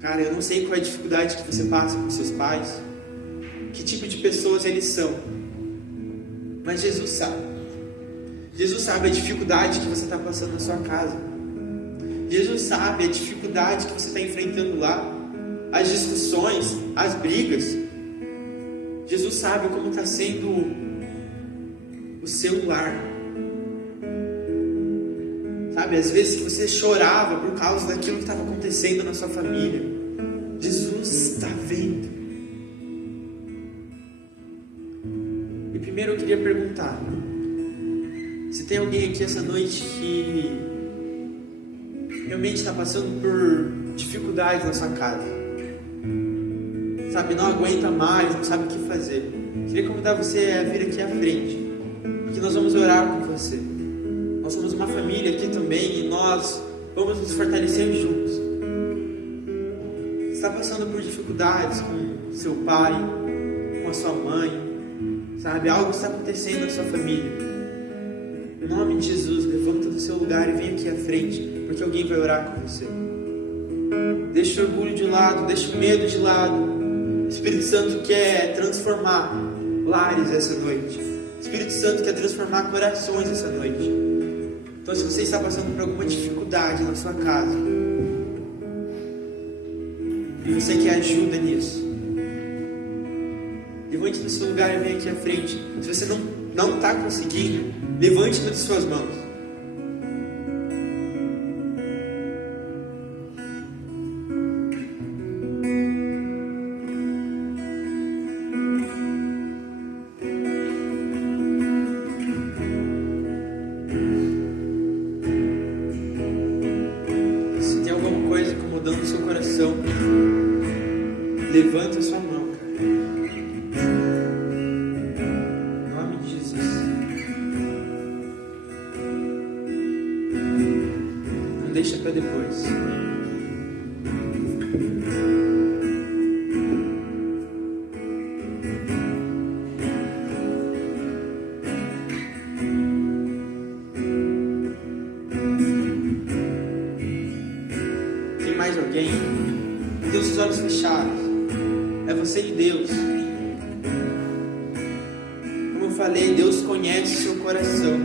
Cara, eu não sei qual é a dificuldade que você passa com seus pais, que tipo de pessoas eles são, mas Jesus sabe. Jesus sabe a dificuldade que você está passando na sua casa. Jesus sabe a dificuldade que você está enfrentando lá, as discussões, as brigas. Jesus sabe como está sendo o seu lar. Sabe, às vezes que você chorava por causa daquilo que estava acontecendo na sua família. Jesus está vendo. E primeiro eu queria perguntar, se tem alguém aqui essa noite que realmente está passando por dificuldades na sua casa, sabe, não aguenta mais, não sabe o que fazer. Queria convidar você a vir aqui à frente, porque nós vamos orar com você. Nós somos uma família aqui também e nós vamos nos fortalecer juntos. Você está passando por dificuldades com seu pai, com a sua mãe, sabe, algo está acontecendo na sua família. Em nome de Jesus, levanta do seu lugar e vem aqui à frente, porque alguém vai orar com você. Deixa o orgulho de lado, deixa o medo de lado. O Espírito Santo quer transformar lares essa noite. O Espírito Santo quer transformar corações essa noite. Então, se você está passando por alguma dificuldade na sua casa e você quer ajuda nisso, levante do seu lugar e venha aqui à frente. Se você não está conseguindo, levante uma de suas mãos. Levanta a sua mão, cara. Em nome de Jesus. Não deixa para depois. Tem mais alguém? Tem os olhos fechados. É você e Deus. Como eu falei, Deus conhece o seu coração.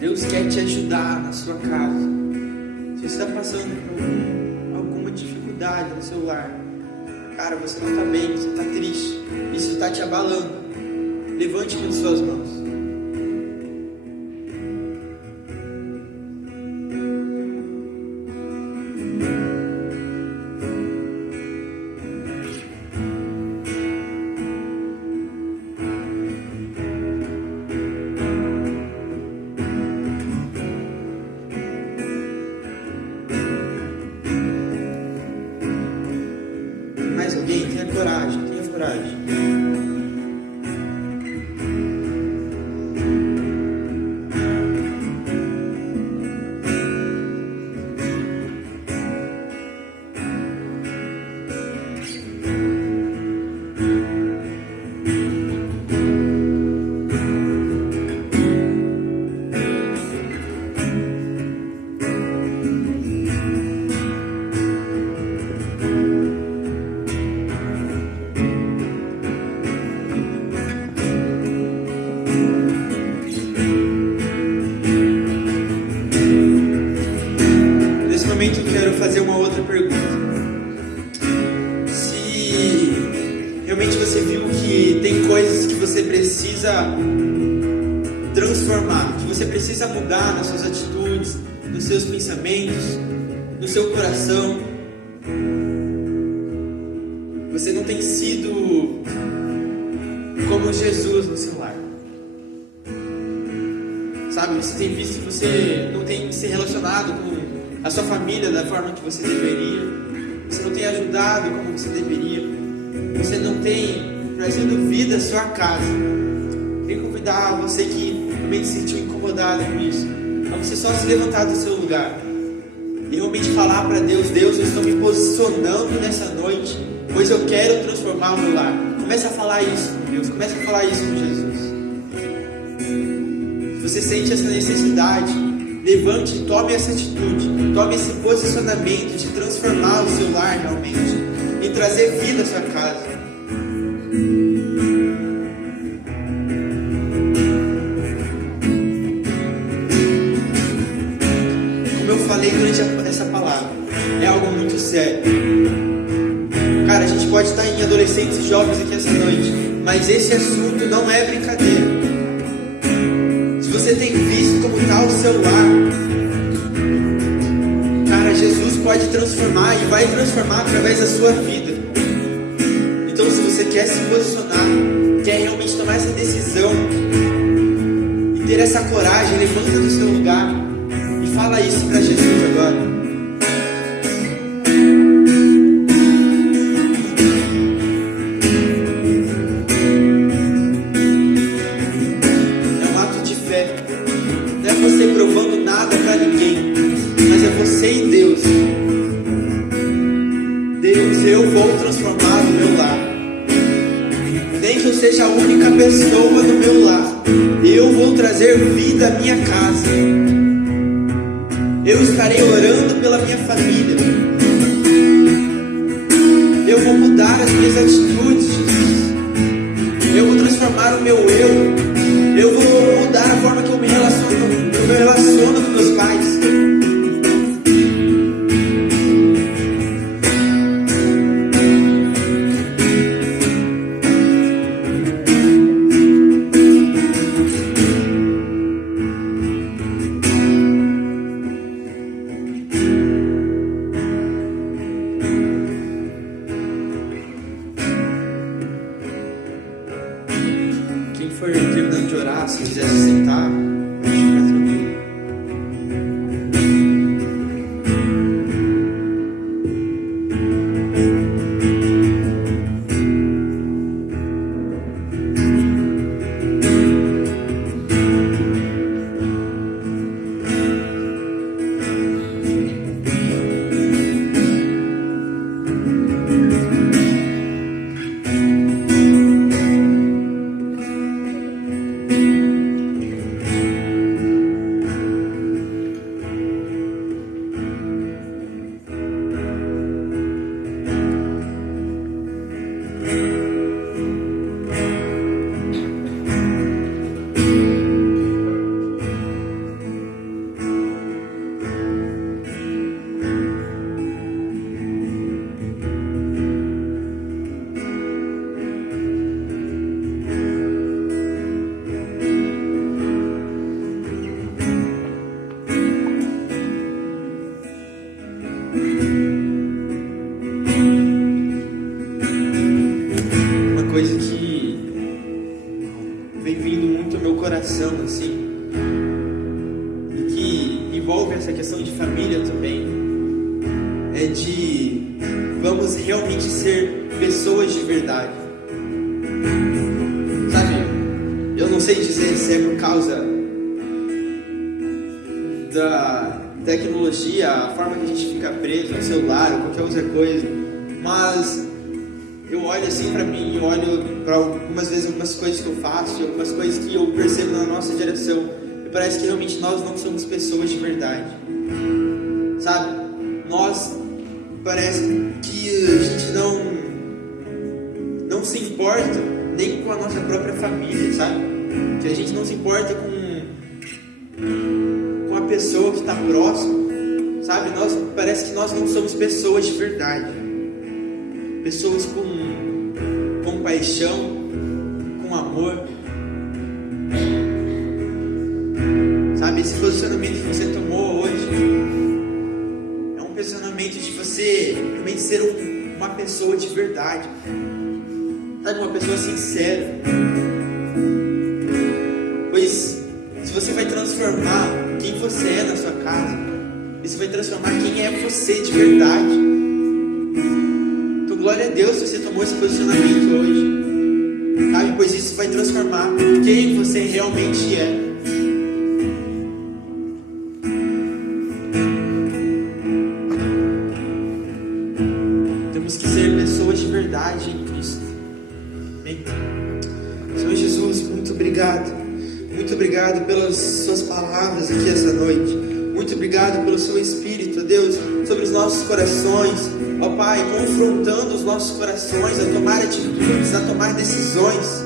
Deus quer te ajudar na sua casa. Se você está passando por alguma dificuldade no seu lar, cara, você não está bem, você está triste, isso está te abalando, levante com as suas mãos. Mais alguém? Tenha coragem, tenha coragem. Eu quero fazer uma outra pergunta. Se realmente você viu que tem coisas que você precisa transformar, que você precisa mudar nas suas atitudes, nos seus pensamentos, no seu coração, você não tem sido como Jesus no seu lar. Sabe, você tem visto que você não tem se relacionado com a sua família da forma que você deveria, você não tem ajudado como você deveria, você não tem trazido vida à sua casa. Queria convidar você que realmente se sentiu incomodado com isso, a você só se levantar do seu lugar e realmente falar para Deus: Deus, eu estou me posicionando nessa noite, pois eu quero transformar o meu lar. Comece a falar isso com Deus, comece a falar isso com Jesus. Se você sente essa necessidade, levante e tome essa atitude, tome esse posicionamento de transformar o seu lar realmente, e trazer vida à sua casa. Como eu falei durante essa palavra, é algo muito sério. Cara, a gente pode estar em adolescentes e jovens aqui essa noite, mas esse assunto não é brincadeira. Você tem visto como está o seu lar, cara, Jesus pode transformar e vai transformar através da sua vida. Então, se você quer se posicionar, quer realmente tomar essa decisão e ter essa coragem, levanta do seu lugar e fala isso para Jesus agora. Seja a única pessoa no meu lar, eu vou trazer vida à minha casa. Eu estarei orando pela minha família. Eu vou mudar as minhas atitudes, Jesus. Eu vou transformar o meu eu. Eu vou mudar a forma que eu me relaciono com meus pais. For terminando de orar, se quiser se sentar, pode ficar tranquilo. vem vindo muito ao meu coração, assim, e que envolve essa questão de família também, é de vamos realmente ser pessoas de verdade. Sabe, eu não sei dizer se é por causa da tecnologia, a forma que a gente fica preso ao celular ou qualquer outra coisa, mas eu olho assim pra mim, eu olho pra algumas vezes algumas coisas que eu faço, algumas coisas que eu percebo na nossa geração, e parece que realmente nós não somos pessoas de verdade, sabe? Nós parece que a gente não se importa nem com a nossa própria família, sabe? Que a gente não se importa com a pessoa que está próximo, sabe? Parece que nós não somos pessoas de verdade, pessoas com paixão, com amor, sabe? Esse posicionamento que você tomou hoje é um posicionamento de você realmente ser uma pessoa de verdade, sabe? Uma pessoa sincera. Pois se você vai transformar quem você é na sua casa, isso vai transformar quem é você de verdade. Então glória a Deus se você tomou esse posicionamento hoje, sabe? Pois isso vai transformar quem você realmente é. Temos que ser pessoas de verdade em Cristo. Amém? Senhor Jesus, muito obrigado. Muito obrigado pelas suas palavras aqui essa noite. Muito obrigado pelo seu Espírito, Deus, sobre os nossos corações. Ó Pai, confrontando os nossos corações a tomar atitudes, a tomar decisões.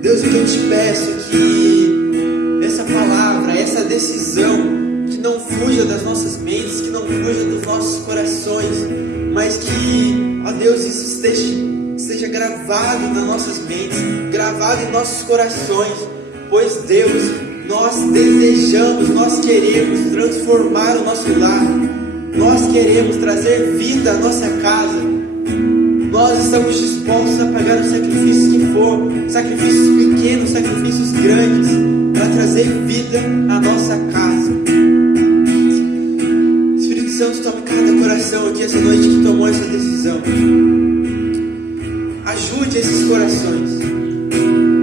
Deus, o que eu te peço é que essa palavra, essa decisão, que não fuja das nossas mentes, que não fuja dos nossos corações, mas que, ó Deus, isso esteja gravado nas nossas mentes, gravado em nossos corações. Pois Deus, nós desejamos, nós queremos transformar o nosso lar, nós queremos trazer vida à nossa casa, nós estamos dispostos a pagar os sacrifícios que for, sacrifícios pequenos, sacrifícios grandes, para trazer vida à nossa casa. Espírito Santo, tome cada coração aqui essa noite que tomou essa decisão, ajude esses corações.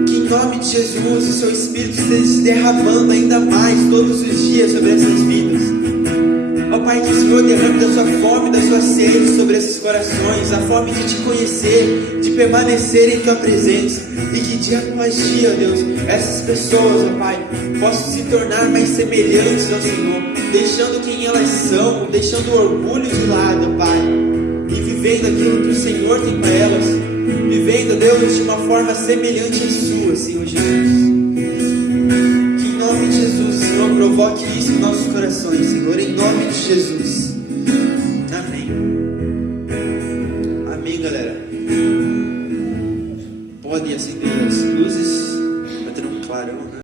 Em nome de Jesus, o seu Espírito esteja se derramando ainda mais todos os dias sobre essas vidas. Ó Pai, que o Senhor derrame da sua fome, da sua sede sobre esses corações, a fome de te conhecer, de permanecer em tua presença, e que dia após dia, ó Deus, essas pessoas, ó Pai, possam se tornar mais semelhantes ao Senhor, deixando quem elas são, deixando o orgulho de lado, ó Pai, e vivendo aquilo que o Senhor tem para elas, vivendo, Deus, de uma forma semelhante à sua, Senhor Jesus. Que em nome de Jesus, Senhor, provoque isso em nossos corações, Senhor, em nome de Jesus.